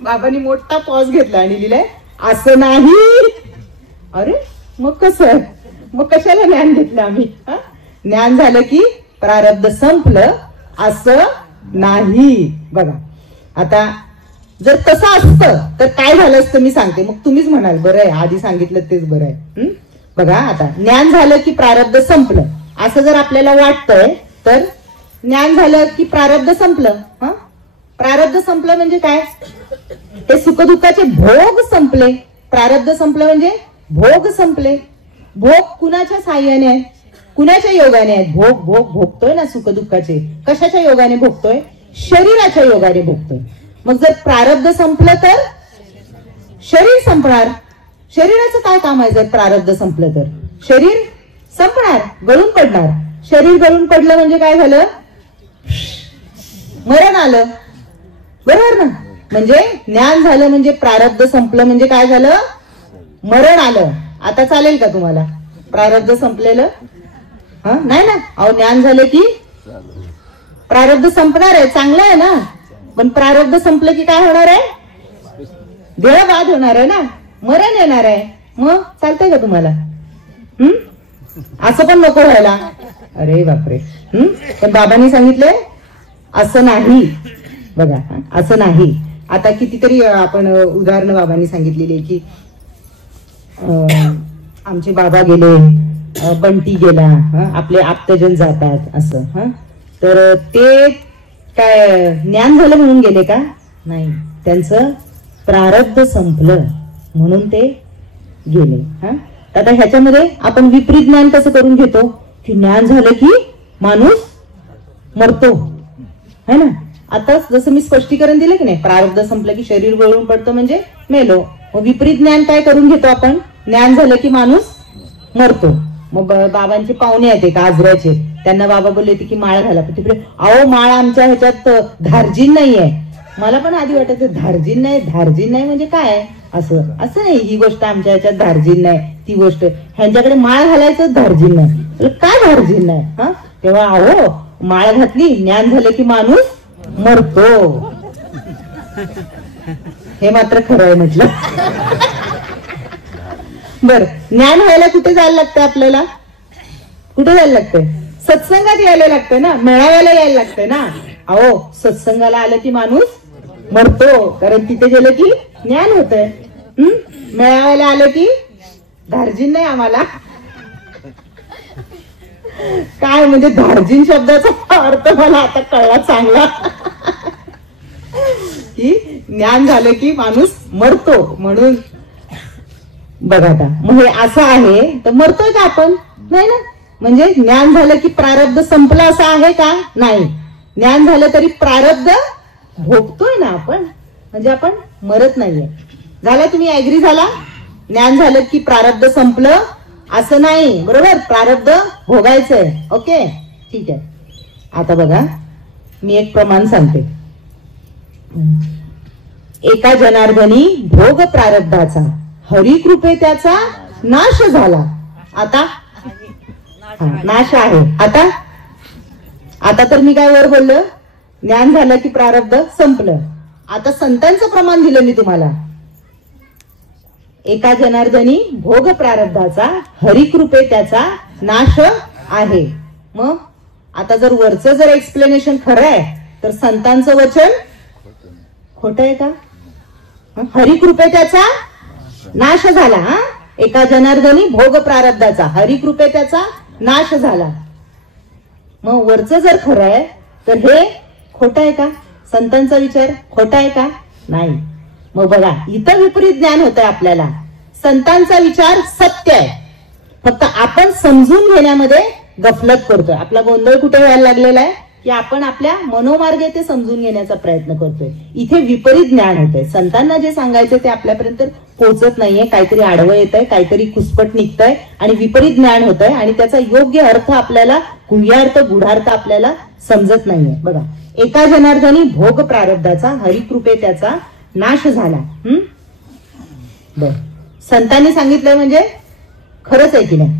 बाबांनी मोठा पॉज घेतला आणि लिहिलंय असं नाही. अरे मग कसं? मग कशाला ज्ञान घेतलं आम्ही? ज्ञान झालं की प्रारब्ध संपलं असं नाही. बघा आता जर तसं असतं तर काय झालं असतं मी सांगते, मग तुम्हीच म्हणाल बरं आहे आधी सांगितलं तेच बरं आहे. बघा आता ज्ञान झालं की प्रारब्ध संपलं असं जर आपल्याला वाटतंय तर ज्ञान झालं की प्रारब्ध संपलं. प्रारब्ध संपलं म्हणजे काय? ते सुखदुःखाचे भोग संपले. प्रारब्ध संपलं म्हणजे भोग संपले. भोग कुणाच्या साह्याने आहेत? कुणाच्या योगाने आहेत? भोग भोग भोगतोय ना सुखदुःखाचे. कशाच्या योगाने भोगतोय? शरीराच्या योगाने भोगतोय. मग जर प्रारब्ध संपलं तर शरीर संपणार. शरीराचं काय काम आहे? जर प्रारब्ध संपलं तर शरीर संपणार, गळून पडणार. शरीर गळून पडलं म्हणजे काय झालं? मरण आलं. बरोबर ना? म्हणजे ज्ञान झालं म्हणजे प्रारब्ध संपलं म्हणजे काय झालं? मरण आलं. आता चालेल का तुम्हाला प्रारब्ध संपलेलं? नाही ना. अहो ज्ञान झालं की प्रारब्ध संपणार आहे, चांगलं आहे ना. पण प्रारब्ध संपलं की काय होणार आहे? देहबाद होणार आहे ना, मरण येणार आहे. मग चालतंय का तुम्हाला? असं पण नको व्हायला. अरे बापरे. पण बाबांनी सांगितले असं नाही. बघा असं नाही. आता कितीतरी आपण उदाहरणं बाबांनी सांगितलेली की आमचे बाबा गेले, बंटी गेला, आपले आप्तजन जातात असं. तर ते काय ज्ञान झालं म्हणून गेले का? नाही, त्यांचं प्रारब्ध संपलं म्हणून ते गेले. आता ह्याच्यामध्ये आपण विपरीत ज्ञान कसं करून घेतो की ज्ञान झालं की माणूस मरतो, है ना. आता जसं मी स्पष्टीकरण दिलं की नाही, प्रारब्ध संपलं की शरीर गळून पडतं म्हणजे मेलो. मग विपरीत ज्ञान काय करून घेतो आपण? ज्ञान झालं की माणूस मरतो. मग बाबांचे पाहुणे आहेत का आजऱ्याचे, त्यांना बाबा बोलले होते की माळ घाला. तिकडे अहो माळ आमच्या ह्याच्यात धार्जिन नाहीये. मला पण आधी वाटायचं धार्जिन नाही, धार्जिन नाही म्हणजे काय? असं नाही, ही गोष्ट आमच्या ह्याच्यात धार्जिन नाही, ती गोष्ट ह्यांच्याकडे माळ घालायचं धार्जिन नाही. काय धार्जिन नाही? तेव्हा अहो माळ घातली, ज्ञान झालं की माणूस मरतो. हे मात्र खरं आहे म्हटलं. बर, ज्ञान व्हायला कुठे जायला लागतं आपल्याला? कुठे जायला लागतंय? सत्संगात यायला लागतंय ना, मेळाव्याला यायला लागतंय ना. अहो सत्संगाला आलं की माणूस मरतो, कारण तिथे गेलं की ज्ञान होतंय. मेळाव्याला आलं की धार्जिन नाही आम्हाला. काय म्हणजे धार्जिन शब्दाचा अर्थ मला आता कळला चांगला की ज्ञान झालं की माणूस मरतो म्हणून. बघा आता मग हे असं आहे तर मरतोय का आपण? नाही ना. म्हणजे ज्ञान झालं की प्रारब्ध संपलं असं आहे का? नाही. ज्ञान झालं तरी प्रारब्ध भोगतोय ना आपण, म्हणजे आपण मरत नाहीये. झाला? तुम्ही ऍग्री झाला? ज्ञान झालं की प्रारब्ध संपलं असं नाही, बरोबर? प्रारब्ध भोगायचंय. ओके, ठीक आहे. आता बघा मी एक प्रमाण सांगते. एका जनार्दनी भोग प्रारब्धाचा हरिकृपे त्याचा नाश झाला. आता नाश आहे. आता तर मी काय वर बोललो? ज्ञान झालं की प्रारब्ध संपलं. आता संतांचं प्रमाण दिलं मी तुम्हाला. एका जनार्दनी भोग प्रारब्धाचा हरिकृपे त्याचा नाश आहे. मग आता जर वरचं जर एक्सप्लेनेशन खरं आहे तर संतांचं वचन खोटं आहे का? हरिकृपे त्याचा नाश झाला. एका जनार्दनी भोग प्रारब्धाचा हरिकृपे त्याचा नाश झाला. मग वरचं जर खरं आहे तर हे खोटं आहे का? संतांचा विचार खोटा आहे का? नाही. मग बघा इथं विपरीत ज्ञान होतंय आपल्याला. संतांचा विचार सत्य आहे, फक्त आपण समजून घेण्यामध्ये गफलत करतोय. आपला गोंधळ कुठे व्हायला लागलेला आहे की आपण आपल्या मनोमार्गे ते समजून घेण्याचा प्रयत्न करतोय. इथे विपरीत ज्ञान होतंय. संतांना जे सांगायचं ते आपल्यापर्यंत पोहोचत नाहीये. काहीतरी आडवं येत आहे, काहीतरी खुसपट निघतंय आणि विपरीत ज्ञान होत आहे आणि त्याचा योग्य अर्थ आपल्याला, गुह्यार्थ गुढार्थ आपल्याला समजत नाहीये. बघा, एका जनार्दनी भोग प्रारब्धाचा हरिकृपे त्याचा नाश झाला. बर, संतांनी सांगितलं म्हणजे खरंच आहे की नाही?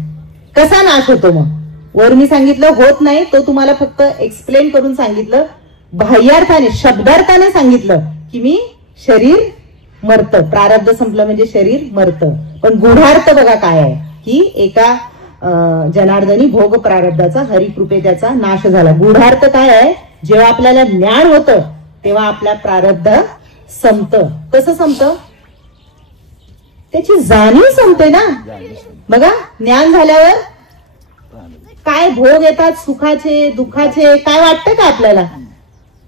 कसा नाश होतो? मग वर मी सांगितलं होत नाही, तो तुम्हाला फक्त एक्सप्लेन करून सांगितलं. बाह्यार्थाने शब्दार्थाने सांगितलं की मी शरीर मरतं, प्रारब्ध संपलं म्हणजे शरीर मरतं. पण गुढार्थ बघा काय आहे की एका जनार्दनी भोग प्रारब्धाचा हरिकृपे त्याचा नाश झाला. गुढार्थ काय आहे? जेव्हा आपल्याला ज्ञान होतं तेव्हा आपल्या प्रारब्ध संपतं. कसं संपतं? त्याची जाणीव संपते ना. बघा, ज्ञान झाल्यावर काय भोग येतात, सुखाचे दुःखाचे, काय वाटतं का आपल्याला?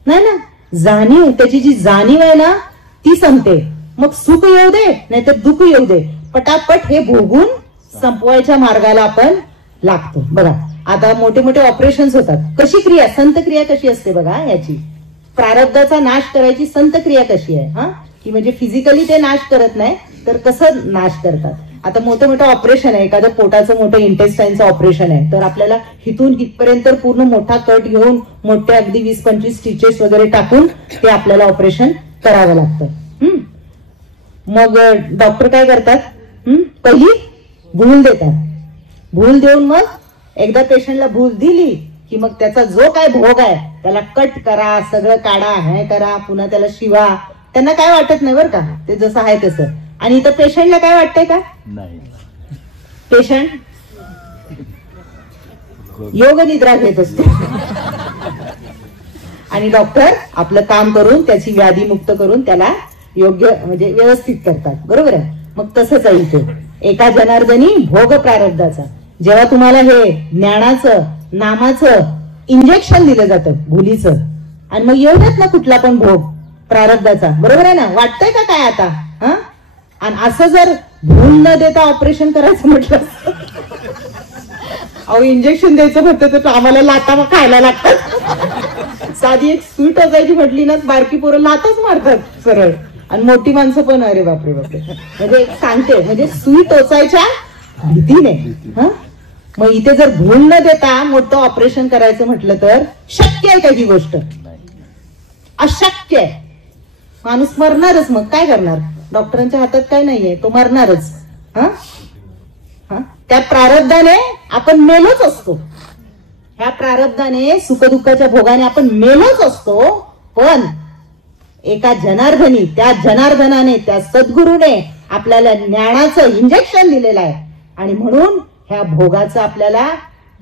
नाही ना. जाणीव, त्याची जी जाणीव आहे ना ती संपते. मग सुख येऊ दे नाही तर दुःख येऊ दे, पटापट हे भोगून संपवायच्या मार्गाला आपण लागतो. बघा, आता मोठे मोठे ऑपरेशन्स होतात. कशी क्रिया, संत क्रिया कशी असते बघा याची. प्रारब्धाचा नाश करायची संत क्रिया कशी आहे? की म्हणजे फिजिकली ते नाश करत नाही तर कसं नाश करतात. आता मोठं ऑपरेशन आहे, एखादं पोटाचं मोठं इंटेस्टाईनचं ऑपरेशन आहे, तर आपल्याला हिथून हितपर्यंत पूर्ण मोठा कट घेऊन मोठे अगदी 20-25 स्टिचेस वगैरे टाकून ते आपल्याला ऑपरेशन करावं लागतं. मग डॉक्टर काय करतात, पहिली भूल देतात. भूल देऊन मग एकदा पेशंटला भूल दिली की मग त्याचा जो काय भोग आहे त्याला कट करा, सगळं काढा, हे करा, पुन्हा त्याला शिवा. त्यांना काय वाटत नाही बरं का, ते जसं आहे तसं. आणि इथं पेशंटला काय वाटतंय का, पेशंट योग निद्रा घेत असतो आणि डॉक्टर आपलं काम करून त्याची व्याधी मुक्त करून त्याला योग्य म्हणजे व्यवस्थित करतात. बरोबर आहे. मग तसंच आहे इथे, एका जनार्दनी भोग प्रारब्धाचा. जेव्हा तुम्हाला हे ज्ञानाचं नामाचं इंजेक्शन दिलं जातं भुलीचं, आणि मग येऊ देत ना कुठला पण भोग प्रारब्धाचा. बरोबर आहे ना, वाटतंय का काय आता, आणि असं जर भूल न देता ऑपरेशन करायचं म्हटलं, अहो इंजेक्शन द्यायचं म्हटलं तर आम्हाला लाता खायला लागतात. साधी एक सुई टोचायची म्हटली ना, बारकी पोरं लातच मारतात सरळ, आणि मोठी माणसं पण अरे बापरे बापरे. म्हणजे सांगते, म्हणजे सुई टोचायच्या भीतीने. मग इथे जर भूल न देता मोठं ऑपरेशन करायचं म्हटलं तर शक्य आहे का ही गोष्ट, अशक्य आहे. माणूस मरणारच. मग काय करणार, डॉक्टरांच्या हातात काय नाहीये, तो मरणारच. त्या प्रारब्धाने आपण मेलोच असतो, ह्या प्रारब्धाने सुखदुःखाच्या भोगाने आपण मेलोच असतो. पण एका जनार्दनी, त्या जनार्दनाने, त्या सद्गुरूने आपल्याला ज्ञानाचं इंजेक्शन दिलेलं आहे, आणि म्हणून ह्या भोगाचं आपल्याला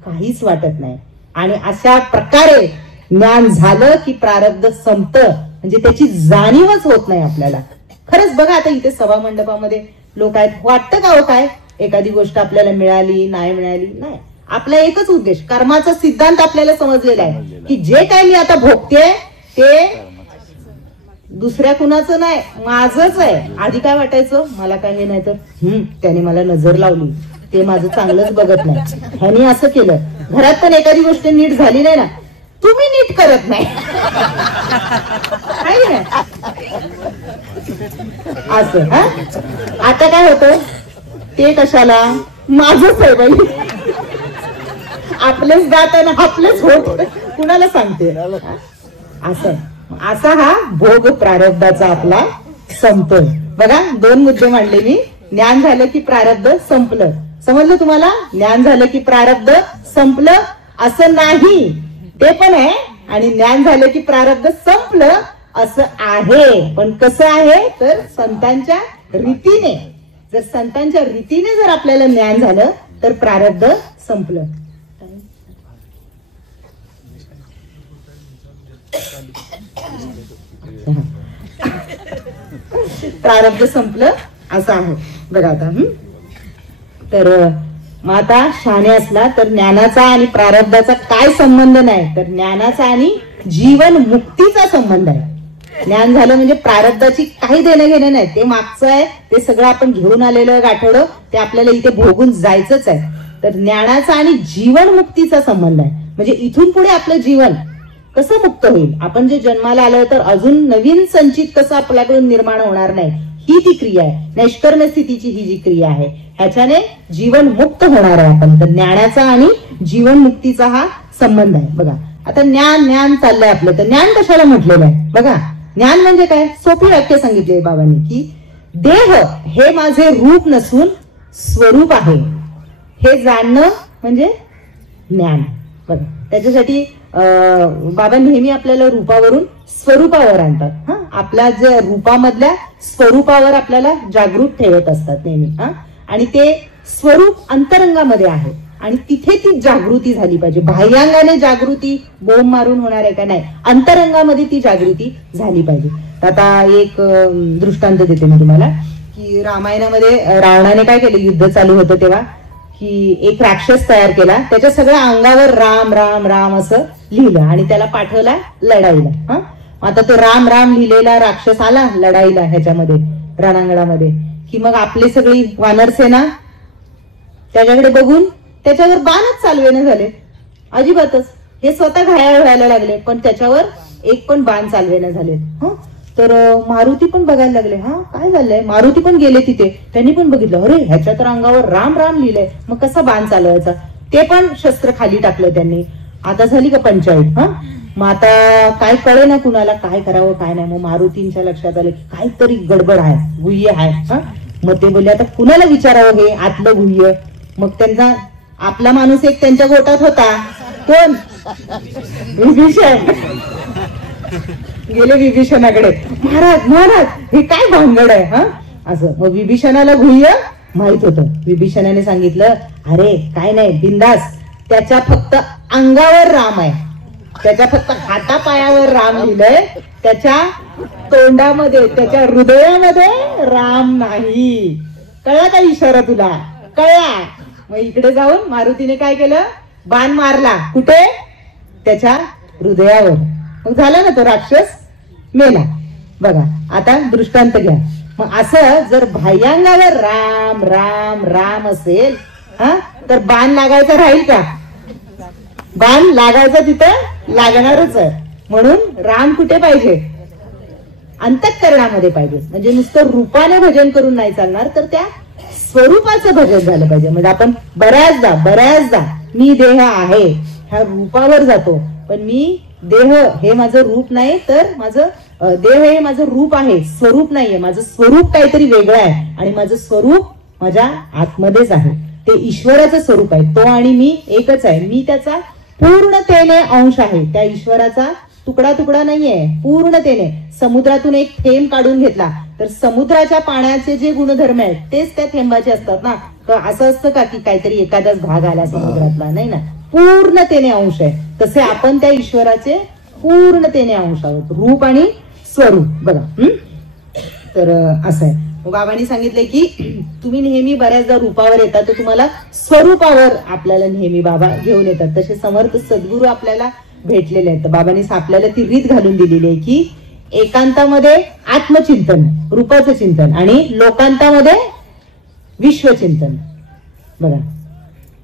काहीच वाटत नाही. आणि अशा प्रकारे ज्ञान झालं की प्रारब्ध संपतं, म्हणजे त्याची जाणीवच होत नाही आपल्याला. खरंच बघा, आता इथे सभा मंडपामध्ये लोक आहेत, वाटतं का हो काय एखादी गोष्ट आपल्याला मिळाली नाही मिळाली, नाही. आपला एकच उद्देश, कर्माचा सिद्धांत आपल्याला समजलेला आहे की जे काय मी आता भोगते ते दुसऱ्या कुणाचं नाही, माझंच आहे. आधी काय वाटायचं, मला काय हे नाही तर त्याने मला नजर लावली, ते माझं चांगलंच बघत नाही, ह्यानी असं केलं. घरात पण एखादी गोष्ट नीट झाली नाही ना, तुम्ही नीट करत नाही असं. आता काय होतं, ते कशाला, माझंच आहे बाई, आपलेच दात आणि आपलेच होत, कुणाला सांगते असं. असा हा भोग प्रारब्धाचा आपला संपतोय. बघा, 2 मुद्दे मांडले मी. ज्ञान झालं की प्रारब्ध संपलं. समजलं तुम्हाला, ज्ञान झालं की प्रारब्ध संपलं असं नाही, ते पण आहे. आणि ज्ञान झालं की प्रारब्ध संपलं असं आहे. पण कसं आहे तर संतांच्या रीतीने. जर संतांच्या रीतीने जर आपल्याला ज्ञान झालं तर प्रारब्ध संपलं. प्रारब्ध संपलं असं आहे बघा. आता तर मग आता शहाणे असला तर ज्ञानाचा आणि प्रारब्धाचा काय संबंध नाही, तर ज्ञानाचा आणि जीवन मुक्तीचा संबंध आहे. ज्ञान झालं म्हणजे प्रारब्धाची काही देणं घेणं नाही, ते मागचं आहे, ते सगळं आपण घेऊन आलेलं गाठोडं, ते आपल्याला इथे भोगून जायचंच आहे. तर ज्ञानाचा आणि जीवन मुक्तीचा संबंध आहे. म्हणजे इथून पुढे आपलं जीवन कसं मुक्त होईल, आपण जे जन्माला आलोय तर अजून नवीन संचित कसं आपल्याकडून निर्माण होणार नाही, ही ती क्रिया आहे. नैष्कर्म्य स्थितीची ही जी क्रिया आहे, ह्याच्याने जीवन मुक्त होणार आहे आपण. तर ज्ञानाचा आणि जीवन मुक्तीचा हा संबंध आहे. बघा, आता ज्ञान ज्ञान चाललंय आपलं, तर ज्ञान कशाला म्हटलेलं आहे बघा. ज्ञान म्हणजे काय, सोपी व्याख्या सांगितली बाबांनी की देह हे माझे रूप नसून स्वरूप आहे, हे जाणणं म्हणजे ज्ञान. बघा, त्याच्यासाठी बाबा नेहमी आपल्याला रूपावरून स्वरूपावर आणतात. आपल्या जे रूपामधल्या स्वरूपावर आपल्याला जागृत ठेवत असतात नेहमी. आणि ते स्वरूप अंतरंगामध्ये आहे आणि तिथे ती जागृती झाली पाहिजे. बाह्यांगाने जागृती बोंब मारून होणार आहे का, नाही, अंतरंगामध्ये ती जागृती झाली पाहिजे. आता एक दृष्टांत देते मी तुम्हाला की रामायणामध्ये रावणाने काय केलं, युद्ध चालू होतं तेव्हा, की एक राक्षस तयार केला, त्याच्या सगळ्या अंगावर राम राम राम असं लिहिलं आणि त्याला पाठवला लढाईला. आता तो राम राम लिहिलेला राक्षस आला लढाईला ह्याच्यामध्ये रणांगणामध्ये, की मग आपली सगळी वानरसेना त्याच्याकडे बघून त्याच्यावर बाणच चालवेने झाले, अजिबातच. हे स्वतः घायाळ व्हायला लागले, पण त्याच्यावर एक पण बाण चालवेने झाले. तर मारुती पण बघायला लागले, हा काय झालंय. मारुती पण गेले तिथे, त्यांनी पण बघितलं, अरे ह्याच्या तर अंगावर राम राम लिहिलंय, मग कसा बाण चालवायचा. ते पण शस्त्र खाली टाकलं त्यांनी. आता झाली का पंचायत. हा मग आता काय कळे ना कुणाला काय करावं काय नाही. मग मारुतींच्या लक्षात आलं की काहीतरी गडबड आहे, गुह्य आहे. हा मग ते बोलले आता कुणाला विचारावं हे आतलं गुह्य. मग त्यांचा आपला माणूस एक त्यांच्या गोटात होता. कोण? विभीषण. गेले विभीषणाकडे, महाराज महाराज हे काय भानगड आहे. हा असं. मग विभीषणाला गुह्य माहित होतं. विभीषणाने सांगितलं, अरे काय नाही बिंदास, त्याच्या फक्त अंगावर राम आहे, त्याच्या फक्त हातापायावर राम लिहिलंय, त्याच्या तोंडामध्ये त्याच्या हृदयामध्ये राम नाही. कळला का इशारा तुला? कळला. मग इकडे जाऊन मारुतीने काय केलं, बाण मारला. कुठे? त्याच्या हृदयावर. मग झाला ना तो राक्षस मेला. बघा आता दृष्टांत घ्या. मग असं जर बाह्यांगावर राम राम राम असेल, हा तर बाण लागायचा राहील का? बाण लागायचा तिथं लागणारच आहे. म्हणून राम कुठे पाहिजे? अंतःकरणामध्ये पाहिजे. म्हणजे नुसतं रूपाने भजन करून नाही चालणार, तर त्या स्वरूपाचं भजन झालं पाहिजे. म्हणजे आपण बऱ्याचदा मी देह आहे ह्या रूपावर जातो, पण मी देह हे माझं रूप नाही, तर माझं देह हे माझं रूप आहे, स्वरूप नाहीये. माझं स्वरूप काहीतरी वेगळं आहे आणि माझं स्वरूप माझ्या आतमध्येच आहे. ते ईश्वराचं स्वरूप आहे. तो आणि मी एकच आहे. मी त्याचा पूर्णतेने अंश आहे. त्या ईश्वराचा तुकडा तुकडा नाहीये, पूर्णतेने. समुद्रातून एक थेंब काढून घेतला तर समुद्राच्या पाण्याचे जे गुणधर्म आहेत तेच त्या थेंबाचे असतात ना. असं असतं का की काहीतरी एखादाच भाग आला समुद्रातला? नाही ना, पूर्णतेने अंश आहे. तसे आपण त्या ईश्वराचे पूर्णतेने अंश आहोत, रूप आणि स्वरूप. बघा तर असं आहे. मग बाबांनी सांगितले की तुम्ही नेहमी बऱ्याचदा रूपावर येतात, तर तुम्हाला स्वरूपावर आपल्याला नेहमी बाबा घेऊन येतात. तसे समर्थ सद्गुरू आपल्याला भेटलेले आहेत. बाबांनी आपल्याला ती रीत घालून दिलेली आहे की एकांतामध्ये आत्मचिंतन, रूपाचं चिंतन, आणि लोकांतामध्ये विश्वचिंतन. बघा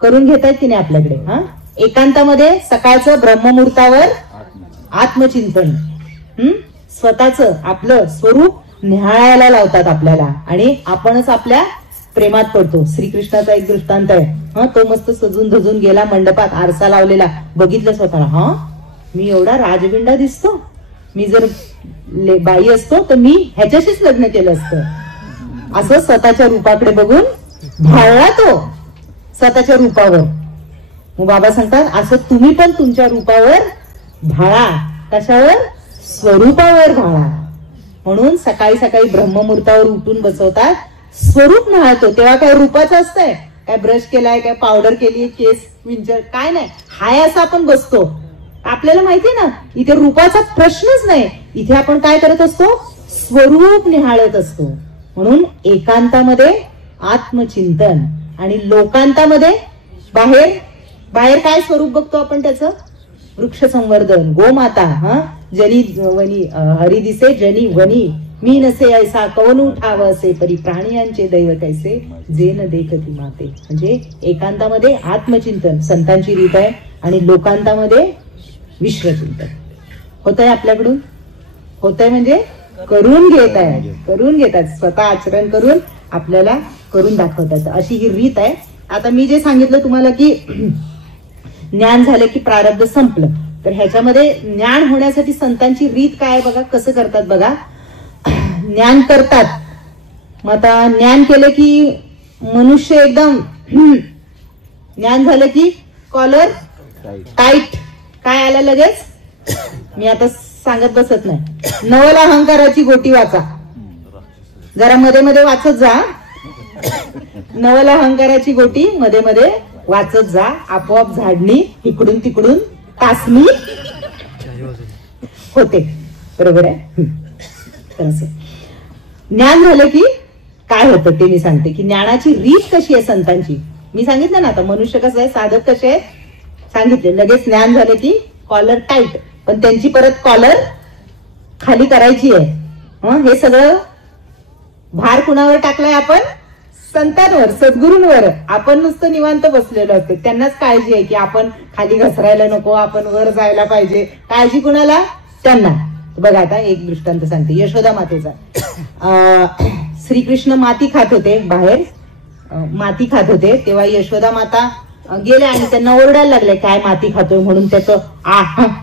करून घेतायत की नाही आपल्याकडे. हा एकांतामध्ये सकाळचं ब्रह्ममुहूर्तावर आत्मचिंतन, स्वतःचं आपलं स्वरूप निहाळायला लावतात आपल्याला, आणि आपणच आपल्या प्रेमात पडतो. श्रीकृष्णाचा एक दृष्टांत आहे. हा तो मस्त सजून धजून गेला मंडपात, आरसा लावलेला, बघितलं स्वतःला, हा मी एवढा राजबिंडा दिसतो, मी जर बाई असतो तर मी ह्याच्याशीच लग्न केलं असतं. असं स्वतःच्या रूपाकडे बघून भाळला तो स्वतःच्या रूपावर. मग बाबा सांगतात असं तुम्ही पण तुमच्या रूपावर भाळा. कशावर? स्वरूपावर भाळा. म्हणून सकाळी सकाळी ब्रह्ममुहूर्तावर उठून बसवतात, स्वरूप न्हाळतो. तेव्हा काय रूपाचं असतंय? काय ब्रश केलाय, काय पावडर केली, केस विंचर, काय नाही. हाय असं आपण बसतो. आपल्याला माहितीये ना इथे रूपाचा प्रश्नच नाही. इथे आपण काय करत असतो? स्वरूप निहाळत असतो. म्हणून एकांतामध्ये आत्मचिंतन आणि लोकांतामध्ये बाहेर काय स्वरूप बघतो आपण त्याचं? वृक्ष संवर्धन, गोमाता, हा जनी वनी हरी दिसे जनी वनी, मी नसे ऐसा कवन उठाव असे, परी प्राणियांचे दैव कैसे जे न देखती माते. म्हणजे एकांतामध्ये आत्मचिंतन संतांची रीत आहे, आणि लोकांतामध्ये विश्वचिंतन होत आहे. आपल्याकडून होत आहे म्हणजे करून घेत आहे, करून घेतात, स्वतः आचरण करून आपल्याला करून दाखवतात. अशी ही रीत आहे. आता मी जे सांगितलं तुम्हाला की ज्ञान झालं की प्रारब्ध संपलं, तर ह्याच्यामध्ये ज्ञान होण्यासाठी संतांची रीत काय बघा, कसं करतात बघा. ज्ञान करतात, मग आता ज्ञान केलं की मनुष्य एकदम ज्ञान झालं की कॉलर टाईट. काय आलं लगेच? मी आता सांगत बसत नाही. नवल अहंकाराची गोटी वाचा, जरा मध्ये मध्ये वाचत जा. नवल अहंकाराची गोटी मध्ये मध्ये वाचत जा. आपोआप झाडणी इकडून तिकडून तासणी होते. बरोबर आहे. ज्ञान झालं की काय होतं ते मी सांगते की ज्ञानाची रीत कशी आहे संतांची. मी सांगितलं ना आता मनुष्य कसं आहे, साधक कसे आहेत सांगितले. लगेच ज्ञान झालं की कॉलर टाईट, पण त्यांची परत कॉलर खाली करायची आहे. हे सगळं भार कुणावर टाकलाय आपण? संतांवर, सद्गुरूंवर. आपण नुसतं निवांत बसलेलो असतो. त्यांनाच काळजी आहे की आपण खाली घसरायला नको, आपण वर जायला पाहिजे. काळजी कुणाला? त्यांना. बघा आता एक दृष्टांत सांगते यशोदा मातेचा. श्रीकृष्ण माती खात होते, बाहेर माती खात होते, तेव्हा यशोदा माता गेल्या आणि त्यांना ओरडायला लागले काय माती खातोय म्हणून. त्याचं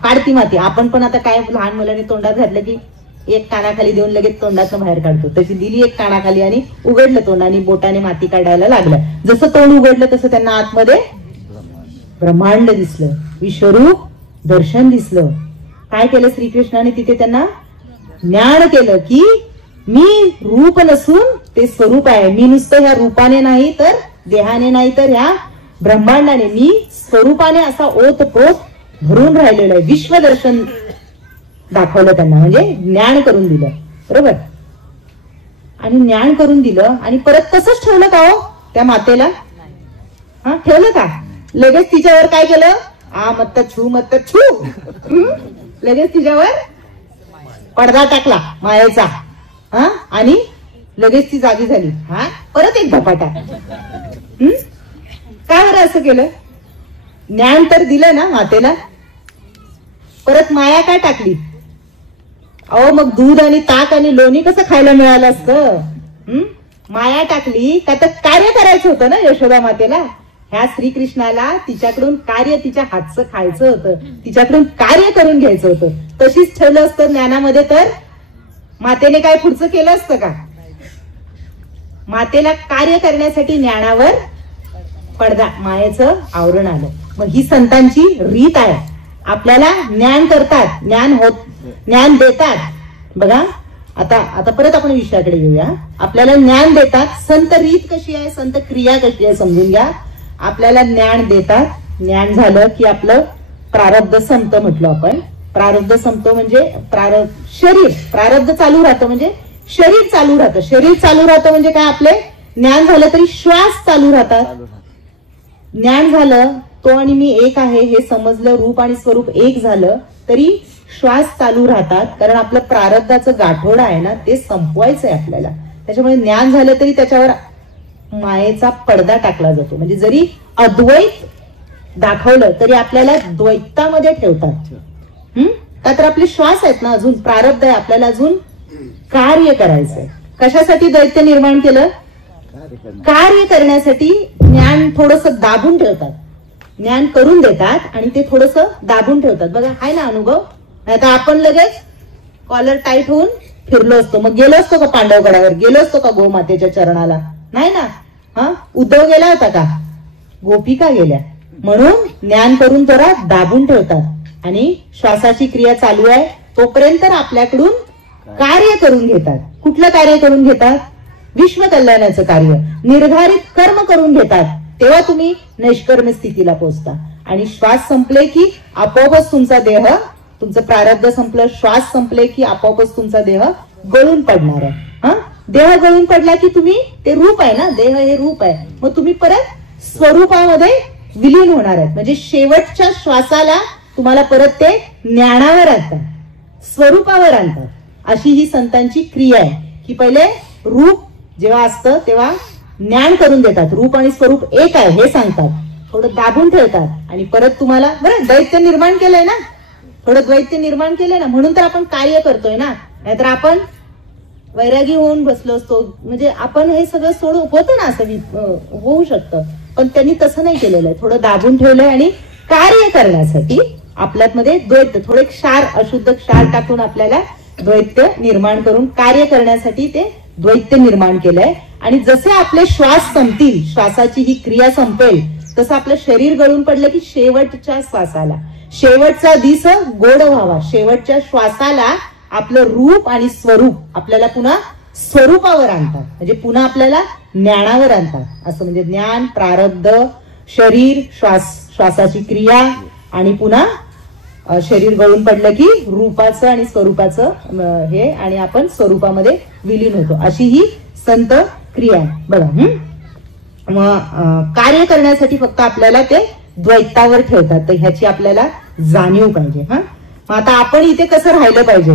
काढती माती. आपण पण आता काय लहान मुलांनी तोंडात घातलं की एक कानाखाली देऊन लगेच तोंडातून बाहेर काढतो, तशी दिली एक कानाखाली आणि उघडलं तोंड आणि बोटाने माती काढायला लागलं. जसं तोंड उघडलं तसं त्यांना आतमध्ये ब्रह्मांड दिसलं, विश्वरूप दर्शन दिसलं. काय केलं श्रीकृष्णाने तिथे त्यांना ज्ञान केलं की मी रूप नसून ते स्वरूप आहे. मी नुसतं ह्या रूपाने नाही तर देहाने नाही तर ह्या ब्रह्मांडाने मी स्वरूपाने असा ओतप्रोत भरून राहिलेलं आहे. विश्वदर्शन दाखवलं त्यांना, म्हणजे ज्ञान करून दिलं. बरोबर. आणि ज्ञान करून दिलं आणि परत तसंच ठेवलं का हो त्या मातेला? ठेवलं का? लगेच तिच्यावर काय केलं? मत्त छू लगेच तिच्यावर पडदा टाकला मायेचा. आणि लगेच ती जागी झाली. परत एक धपाटा. काय बरं असं केलं? ज्ञान तर दिलं ना मातेला, परत माया काय टाकली? अहो मग दूध आणि ताक आणि लोणी कसं खायला मिळालं असतं? माया टाकली का तर कार्य करायचं होतं ना यशोदा मातेला. ह्या श्रीकृष्णाला तिच्याकडून कार्य तिच्या हातचं खायचं होतं, तिच्याकडून कार्य करून घ्यायचं होतं. तशीच ठेवलं असतं ज्ञानामध्ये तर मातेने काय पुढचं केलं असतं का? मातेला कार्य करण्यासाठी ज्ञानावर पडदा मायेचं आवरण आलं. मग ही संतांची रीत आहे. आपल्याला ज्ञान करतात, ज्ञान देतात. बघा आता परत आपण विषयाकडे येऊया. आपल्याला ज्ञान देतात. संत रीत कशी आहे, संत क्रिया कशी आहे समजून घ्या. आपल्याला ज्ञान देतात, ज्ञान झालं की आपलं प्रारब्ध संपतं म्हटलं आपण. प्रारब्ध संपतो म्हणजे शरीर प्रारब्ध चालू राहतं, म्हणजे शरीर चालू राहतं. शरीर चालू राहतं म्हणजे काय? आपले ज्ञान झालं तरी श्वास चालू राहतात. ज्ञान झालं तो आणि मी एक आहे हे समजलं, रूप आणि स्वरूप एक झालं तरी श्वास चालू राहतात. कारण आपलं प्रारब्धाचं गाठोडं आहे ना, ते संपवायचं आहे आपल्याला. त्याच्यामुळे ज्ञान झालं तरी त्याच्यावर मायेचा पडदा टाकला जातो. म्हणजे जरी अद्वैत दाखवलं तरी आपल्याला द्वैतामध्ये ठेवतात. का तर आपले श्वास आहेत ना, अजून प्रारब्ध आहे, आपल्याला अजून कार्य करायचंय. कशासाठी दैत्य निर्माण केलं? कार्य करण्यासाठी. ज्ञान थोडस दाबून ठेवतात, ज्ञान करून देतात आणि ते थोडस दाबून ठेवतात. बघा हाय ना अनुभव. नाहीतर आपण लगेच कॉलर टाईट होऊन फिरलो असतो. मग गेलो असतो का पांडवगडावर? गेलो असतो का गोमातेच्या चरणाला? नाही ना. उद्धव गेला होता का? गोपिका गेल्या. म्हणून ज्ञान करून जरा दाबून ठेवतात आणि श्वासाची क्रिया चालू आहे तोपर्यंत आपल्याकडून कार्य करून घेतात. कुठलं कार्य करून घेतात? विश्व कल्याणाचं कार्य. निर्धारित कर्म करून घेतात. तेव्हा तुम्ही नैष्कर्म्य स्थितीला पोहोचता. आणि श्वास संपले की आपोआपच तुमचा देह, तुमचं प्रारब्ध संपलं, श्वास संपले की आपोआपच तुमचा देह गळून पडणार आहे. देह गळून पडला की तुम्ही, ते रूप आहे ना, देह हे रूप आहे, मग तुम्ही परत स्वरूपामध्ये विलीन होणार आहेत. म्हणजे शेवटच्या श्वासाला तुम्हाला परत ते ज्ञानावर आणतात, स्वरूपावर आणतात. अशी ही संतांची क्रिया आहे की पहिले रूप जेव्हा असतं तेव्हा ज्ञान करून देतात. रूप आणि स्वरूप एक आहे हे सांगतात, थोडं दाबून ठेवतात आणि परत तुम्हाला बरं दैत्य निर्माण केलंय ना, थोडं द्वैत्य निर्माण केलंय ना, म्हणून तर आपण कार्य करतोय ना. नाहीतर आपण वैरागी होऊन बसलो असतो. म्हणजे आपण हे सगळं सोडून होतं ना, असं होऊ शकतं, पण त्यांनी तसं नाही केलेलं आहे. थोडं दाबून ठेवलंय आणि कार्य करण्यासाठी आपल्यामध्ये द्वैत, थोडे क्षार, अशुद्ध क्षार टाकून आपल्याला द्वैत्य निर्माण करून कार्य करण्यासाठी ते द्वैत्य निर्माण केलंय. आणि जसे आपले श्वास संपतील, श्वासाची ही क्रिया संपेल, तसं आपलं शरीर गळून पडलं की शेवटच्या श्वासाला, शेवटचा दिस गोड व्हावा, शेवटच्या श्वासाला आपलं रूप आणि स्वरूप आपल्याला पुन्हा स्वरूपावर आणतात. म्हणजे पुन्हा आपल्याला ज्ञानावर आणतात. असं म्हणजे ज्ञान, प्रारब्ध, शरीर, श्वासाची क्रिया आणि पुन्हा शरीर गळून पडलं की रूपाचं आणि स्वरूपाचं हे, आणि आपण स्वरूपामध्ये विलीन होतो. अशी ही संत क्रिया आहे. बघा मग कार्य करण्यासाठी फक्त आपल्याला ते द्वैतावर ठेवतात. तर ह्याची आपल्याला जाणीव पाहिजे. मग आता आपण इथे कसं राहिलं पाहिजे?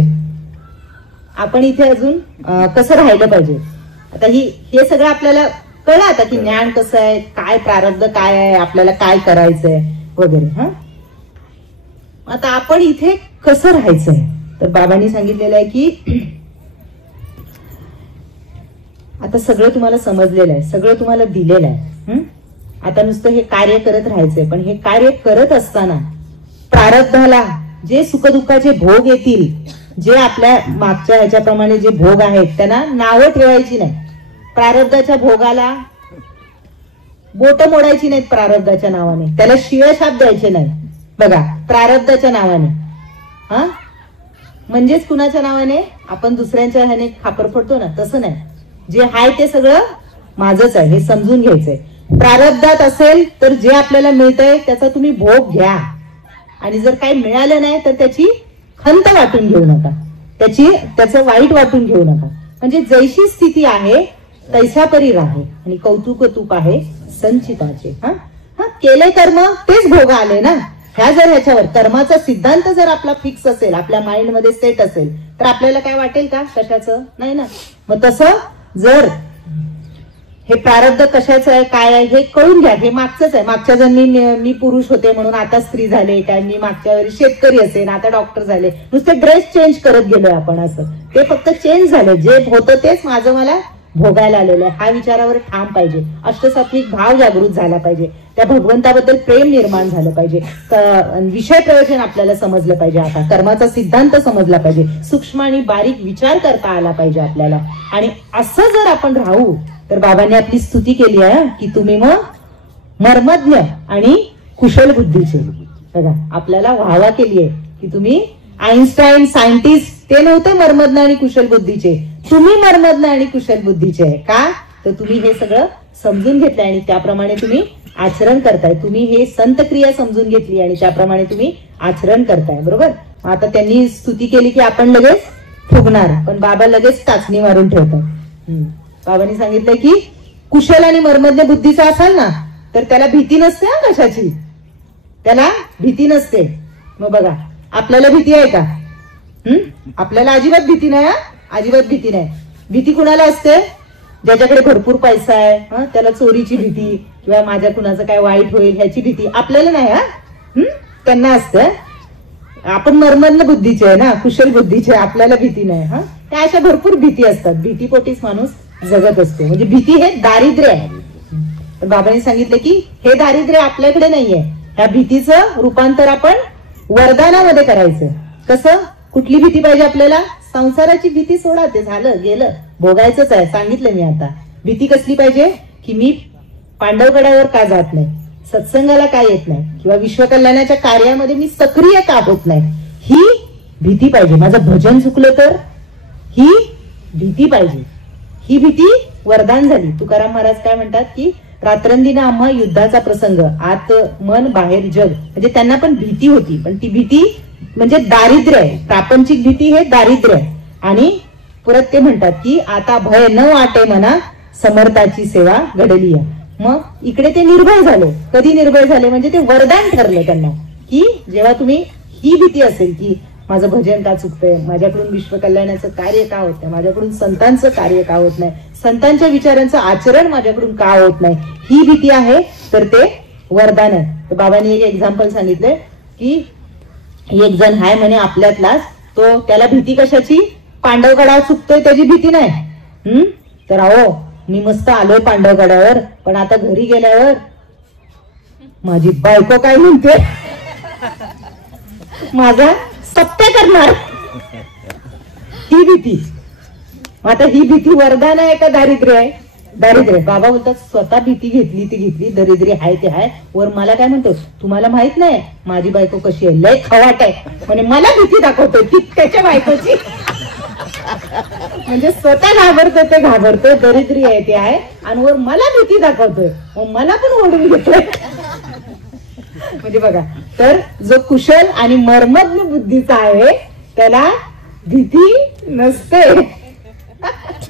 आपण इथे अजून कसं राहिलं पाहिजे? आता हे सगळं आपल्याला कळलं आता की ज्ञान कसं आहे, काय प्रारब्ध काय आहे, आपल्याला काय करायचंय वगैरे. आता आपण इथे कसं राहायचंय? तर बाबांनी सांगितलेलं आहे की आता सगळं तुम्हाला समजलेलं आहे, सगळं तुम्हाला दिलेलं आहे. आता नुसतं हे कार्य करत राहायचंय. पण हे कार्य करत असताना प्रारब्धाला जे सुखदुःखाचे भोग येतील, जे आपल्या मागच्या ह्याच्याप्रमाणे जे भोग आहेत त्यांना नावं ठेवायची नाही. प्रारब्धाच्या भोगाला बोट मोडायची नाहीत प्रारब्धाच्या नावाने, त्याला शिवशाप द्यायचे नाही. बघा, प्रारब्धाच्या नावाने, हा म्हणजेच कुणाच्या नावाने? आपण दुसऱ्यांच्या ह्याने खापर फोडतो ना, तसं नाही. जे आहे ते सगळं माझंच आहे हे समजून घ्यायचंय. प्रारब्धात असेल तर जे आपल्याला मिळतंय त्याचा तुम्ही भोग घ्या, आणि जर काही मिळालं नाही तर त्याची खंत वाटून घेऊ नका, त्याचं वाईट वाटून घेऊ नका. म्हणजे जैशी स्थिती आहे तैसा परी राहे, आणि कौतुक तूप आहे संचिताचे. केले कर्म तेच भोग आले ना. ह्याच्यावर कर्माचा सिद्धांत जर आपला फिक्स असेल, आपल्या माइंड मध्ये सेट असेल, तर आपल्याला काय वाटेल का? कशाचं नाही ना. मग तसं जर हे प्रारब्ध कशाचं आहे, काय आहे हे कळून घ्या. हे मागचंच आहे. मागच्या जन्मी मी पुरुष होते म्हणून आता स्त्री झाले, काय मी मागच्या वेळी शेतकरी असेल आता डॉक्टर झाले. नुसते ड्रेस चेंज करत गेलोय आपण, असं ते फक्त चेंज झालं. जे होतं तेच माझं मला भोगायला आलेलं आहे. हा विचारावर ठाम पाहिजे. अष्टसात्विक भाव जागृत झाला पाहिजे. त्या भगवंताबद्दल प्रेम निर्माण झालं पाहिजे. विषय प्रयोजन आपल्याला समजलं पाहिजे. आता कर्माचा सिद्धांत समजला पाहिजे. सूक्ष्म आणि बारीक विचार करता आला पाहिजे आपल्याला. आणि असं जर आपण राहू तर बाबांनी आपली स्तुती केली आहे की तुम्ही मग मर्मज्ञ आणि कुशल बुद्धीचे. बघा, आपल्याला वाहवा केली आहे की तुम्ही आईन्स्टाईन सायंटिस्ट ते नव्हते मर्मज्ञ आणि कुशल बुद्धीचे, तुम्ही मर्मज्ञ आणि कुशल बुद्धीचे आहे. का? तर तुम्ही हे सगळं समजून घेतलंय आणि त्याप्रमाणे तुम्ही आचरण करताय. तुम्ही हे संत क्रिया समजून घेतली आणि त्याप्रमाणे तुम्ही आचरण करताय. बरोबर. आता त्यांनी स्तुती केली की आपण लगेच फुगणार, पण बाबा लगेच टाचणी मारून ठेवतात. बाबांनी सांगितलं की कुशल आणि मर्मज्ञ बुद्धीचा असाल ना तर त्याला भीती नसते. कशाची? त्याला भीती नसते. मग बघा, आपल्याला भीती आहे का? आपल्याला अजिबात भीती नाही. अजिबात भीती नाही. भीती कुणाला असते? ज्याच्याकडे भरपूर पैसा आहे, त्याला चोरीची भीती किंवा माझ्या कुणाचं काय वाईट होईल ह्याची भीती. आपल्याला नाही. त्यांना असते. आपण मर्मज्ञ बुद्धीचे आहे ना, कुशल बुद्धीचे, आपल्याला भीती नाही. त्या अशा भरपूर भीती असतात. भीतीपोटीच माणूस जगत असतो. म्हणजे भीती हे दारिद्र्य आहे. तर बाबांनी सांगितलं की हे दारिद्र्य आपल्याकडे नाहीये. ह्या भीतीचं रूपांतर आपण वरदानामध्ये करायचं. कसं? कुठली भीती पाहिजे आपल्याला? संसाराची भीती सोडा, ते झालं गेलं, भोगायचंच आहे. सांगितलं मी आता. भीती कसली पाहिजे? की मी पांडवगडावर का जात नाही, सत्संगाला का येत नाही, किंवा विश्वकल्याणाच्या कार्यामध्ये मी सक्रिय का होत नाही, ही भीती पाहिजे. माझं भजन चुकलं तर ही भीती पाहिजे. ही भीती वरदान झाली. तुकाराम महाराज काय म्हणतात की रात्रंदिना आम्हा युद्धाचा प्रसंग, आत मन बाहेर जग. म्हणजे त्यांना पण भीती होती, पण ती भीती म्हणजे दारिद्र्य आहे. प्रापंचिक भीती हे दारिद्र्य आहे. आणि परत ते म्हणतात की आता भय न वाटे मना, समर्थाची सेवा घडली. मग इकडे ते निर्भय झाले. कधी निर्भय झाले? म्हणजे ते वरदान ठरलं त्यांना की जेव्हा तुम्ही ही भीती असेल की माझं भजन का चुकतंय, माझ्याकडून विश्वकल्याणाचं कार्य का होत नाही, माझ्याकडून संतांचं कार्य का होत नाही, संतांच्या विचारांचं आचरण माझ्याकडून का होत नाही, ही भीती आहे, तर ते वरदान आहे. तर बाबांनी एक एक्झाम्पल सांगितलंय की एक जण हाय म्हणे आपल्यातलाच, तो त्याला भीती कशाची? पांडवगडावर चुकतोय त्याची भीती नाही. तर अहो मी मस्त आलोय पांडवगडावर, पण आता घरी गेल्यावर माझी बायको काय म्हणते, माझा सत्य करणार, ही भीती. आता ही भीती वरदान आहे का दारिद्र्य आहे? दारिद्र्य. बाबा बोलतात स्वतः भीती घेतली ती घेतली, दरिद्री हाय ते हाय, वर मला काय म्हणतो, तुम्हाला माहित नाही माझी बायको कशी आहे, लय खवाट आहे म्हणजे मला भीती दाखवतोय ती त्याच्या बायकोची. म्हणजे स्वतः घाबरतोय ते घाबरतोय, दरिद्री आहे ते आहे, आणि वर मला भीती दाखवतोय, मग मला पण ओढून घेतोय. म्हणजे बघा, तर जो कुशल आणि मर्मज्ञ बुद्धीचा आहे त्याला भीती नसते.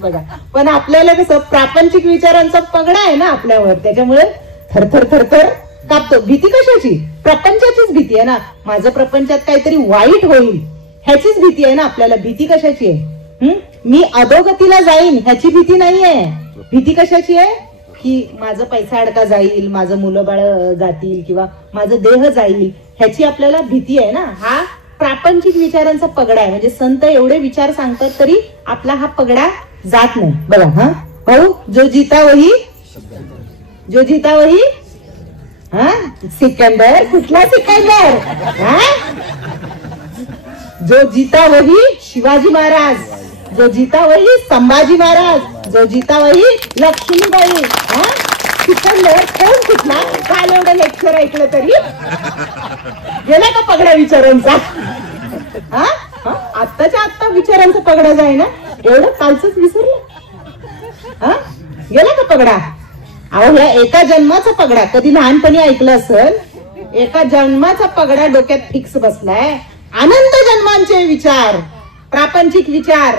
बघा, पण आपल्याला कसं प्रापंचिक विचारांचा पगडा आहे ना आपल्यावर, त्याच्यामुळे थरथर थरथर कापतो. भीती कशाची? प्रपंचाचीच भीती आहे ना. माझं प्रपंचात काहीतरी वाईट होईल ह्याचीच भीती आहे ना आपल्याला. भीती कशाची आहे? मी अधोगतीला जाईन ह्याची भीती नाहीये. भीती कशाची आहे? की माझं पैसा अडका जाईल, माझं मुलं बाळ जातील, किंवा माझं देह जाईल, ह्याची आपल्याला भीती आहे ना. हा प्रापंचिक विचारांचा पगडा आहे. म्हणजे संत एवढे विचार सांगतात तरी आपला हा पगडा जात नाही. बघा हा भाऊ, जो जीता वही हा सिकंदर, कुठला सिकंदर? हा जो जीता वही शिवाजी महाराज, जो जीता वही संभाजी महाराज, जो जीता वही लक्ष्मीबाई. हा सिकंदर कोण कुठला? काल एवढं लेक्चर ऐकलं तरी गेला का पगडा विचारांचा? हा आत्ताच्या आत्ता विचारांचा पगडा जाय ना, एवढं कालच विसरलं. हा गेला का पगडा? अहो ह्या एका जन्माचा पगडा, कधी लहानपणी ऐकलं असेल, एका जन्माचा पगडा डोक्यात फिक्स बसलाय. अनंत जन्मांचे विचार, प्रापंचिक विचार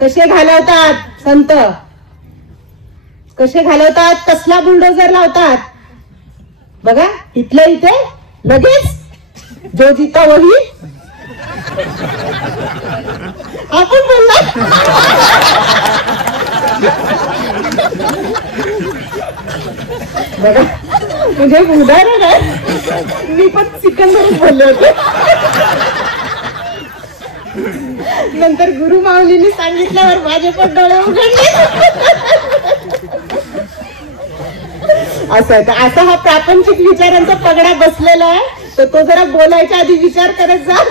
कसे घालवतात संत, कसे घालवतात, कसला बुलडोजर लावतात बघा. इथलं इथे लगेच जो जीता वही आपण बोलला. बघा म्हणजे उदाहरण आहे, मी पण सिकंदरच बोलले होते. नंतर गुरु माऊलींनी सांगितल्यावर माझे पण डोळे उघडले. असं असा हा प्रापंचिक विचारांचा पगडा बसलेला आहे, तर तो जरा बोलायच्या आधी विचार करत जा.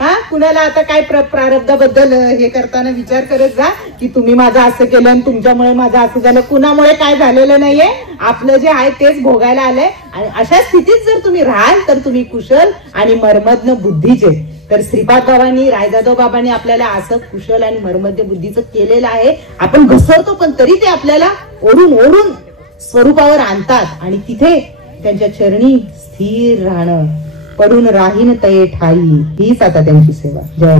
हा कुणाला आता काय प्रारब्धाबद्दल हे करताना विचार करत जा की तुम्ही माझं असं केलं आणि तुमच्यामुळे माझं असं झालं. कुणामुळे काय झालेलं नाहीये, आपलं जे आहे तेच भोगायला आलंय. आणि अशा स्थितीत जर तुम्ही राहाल तर तुम्ही कुशल आणि मर्मज्ञ बुद्धीचे. तर श्रीपाद बाबांनी, रायजादव बाबांनी आपल्याला असं कुशल आणि मर्मज्ञ बुद्धीचं केलेलं आहे. आपण घसरतो पण तरी ते आपल्याला ओढून ओढून स्वरूपावर आणतात आणि तिथे त्यांच्या चरणी स्थिर राहणं, पडून राहीन तये ठाई, हीच आता त्यांची सेवा. जय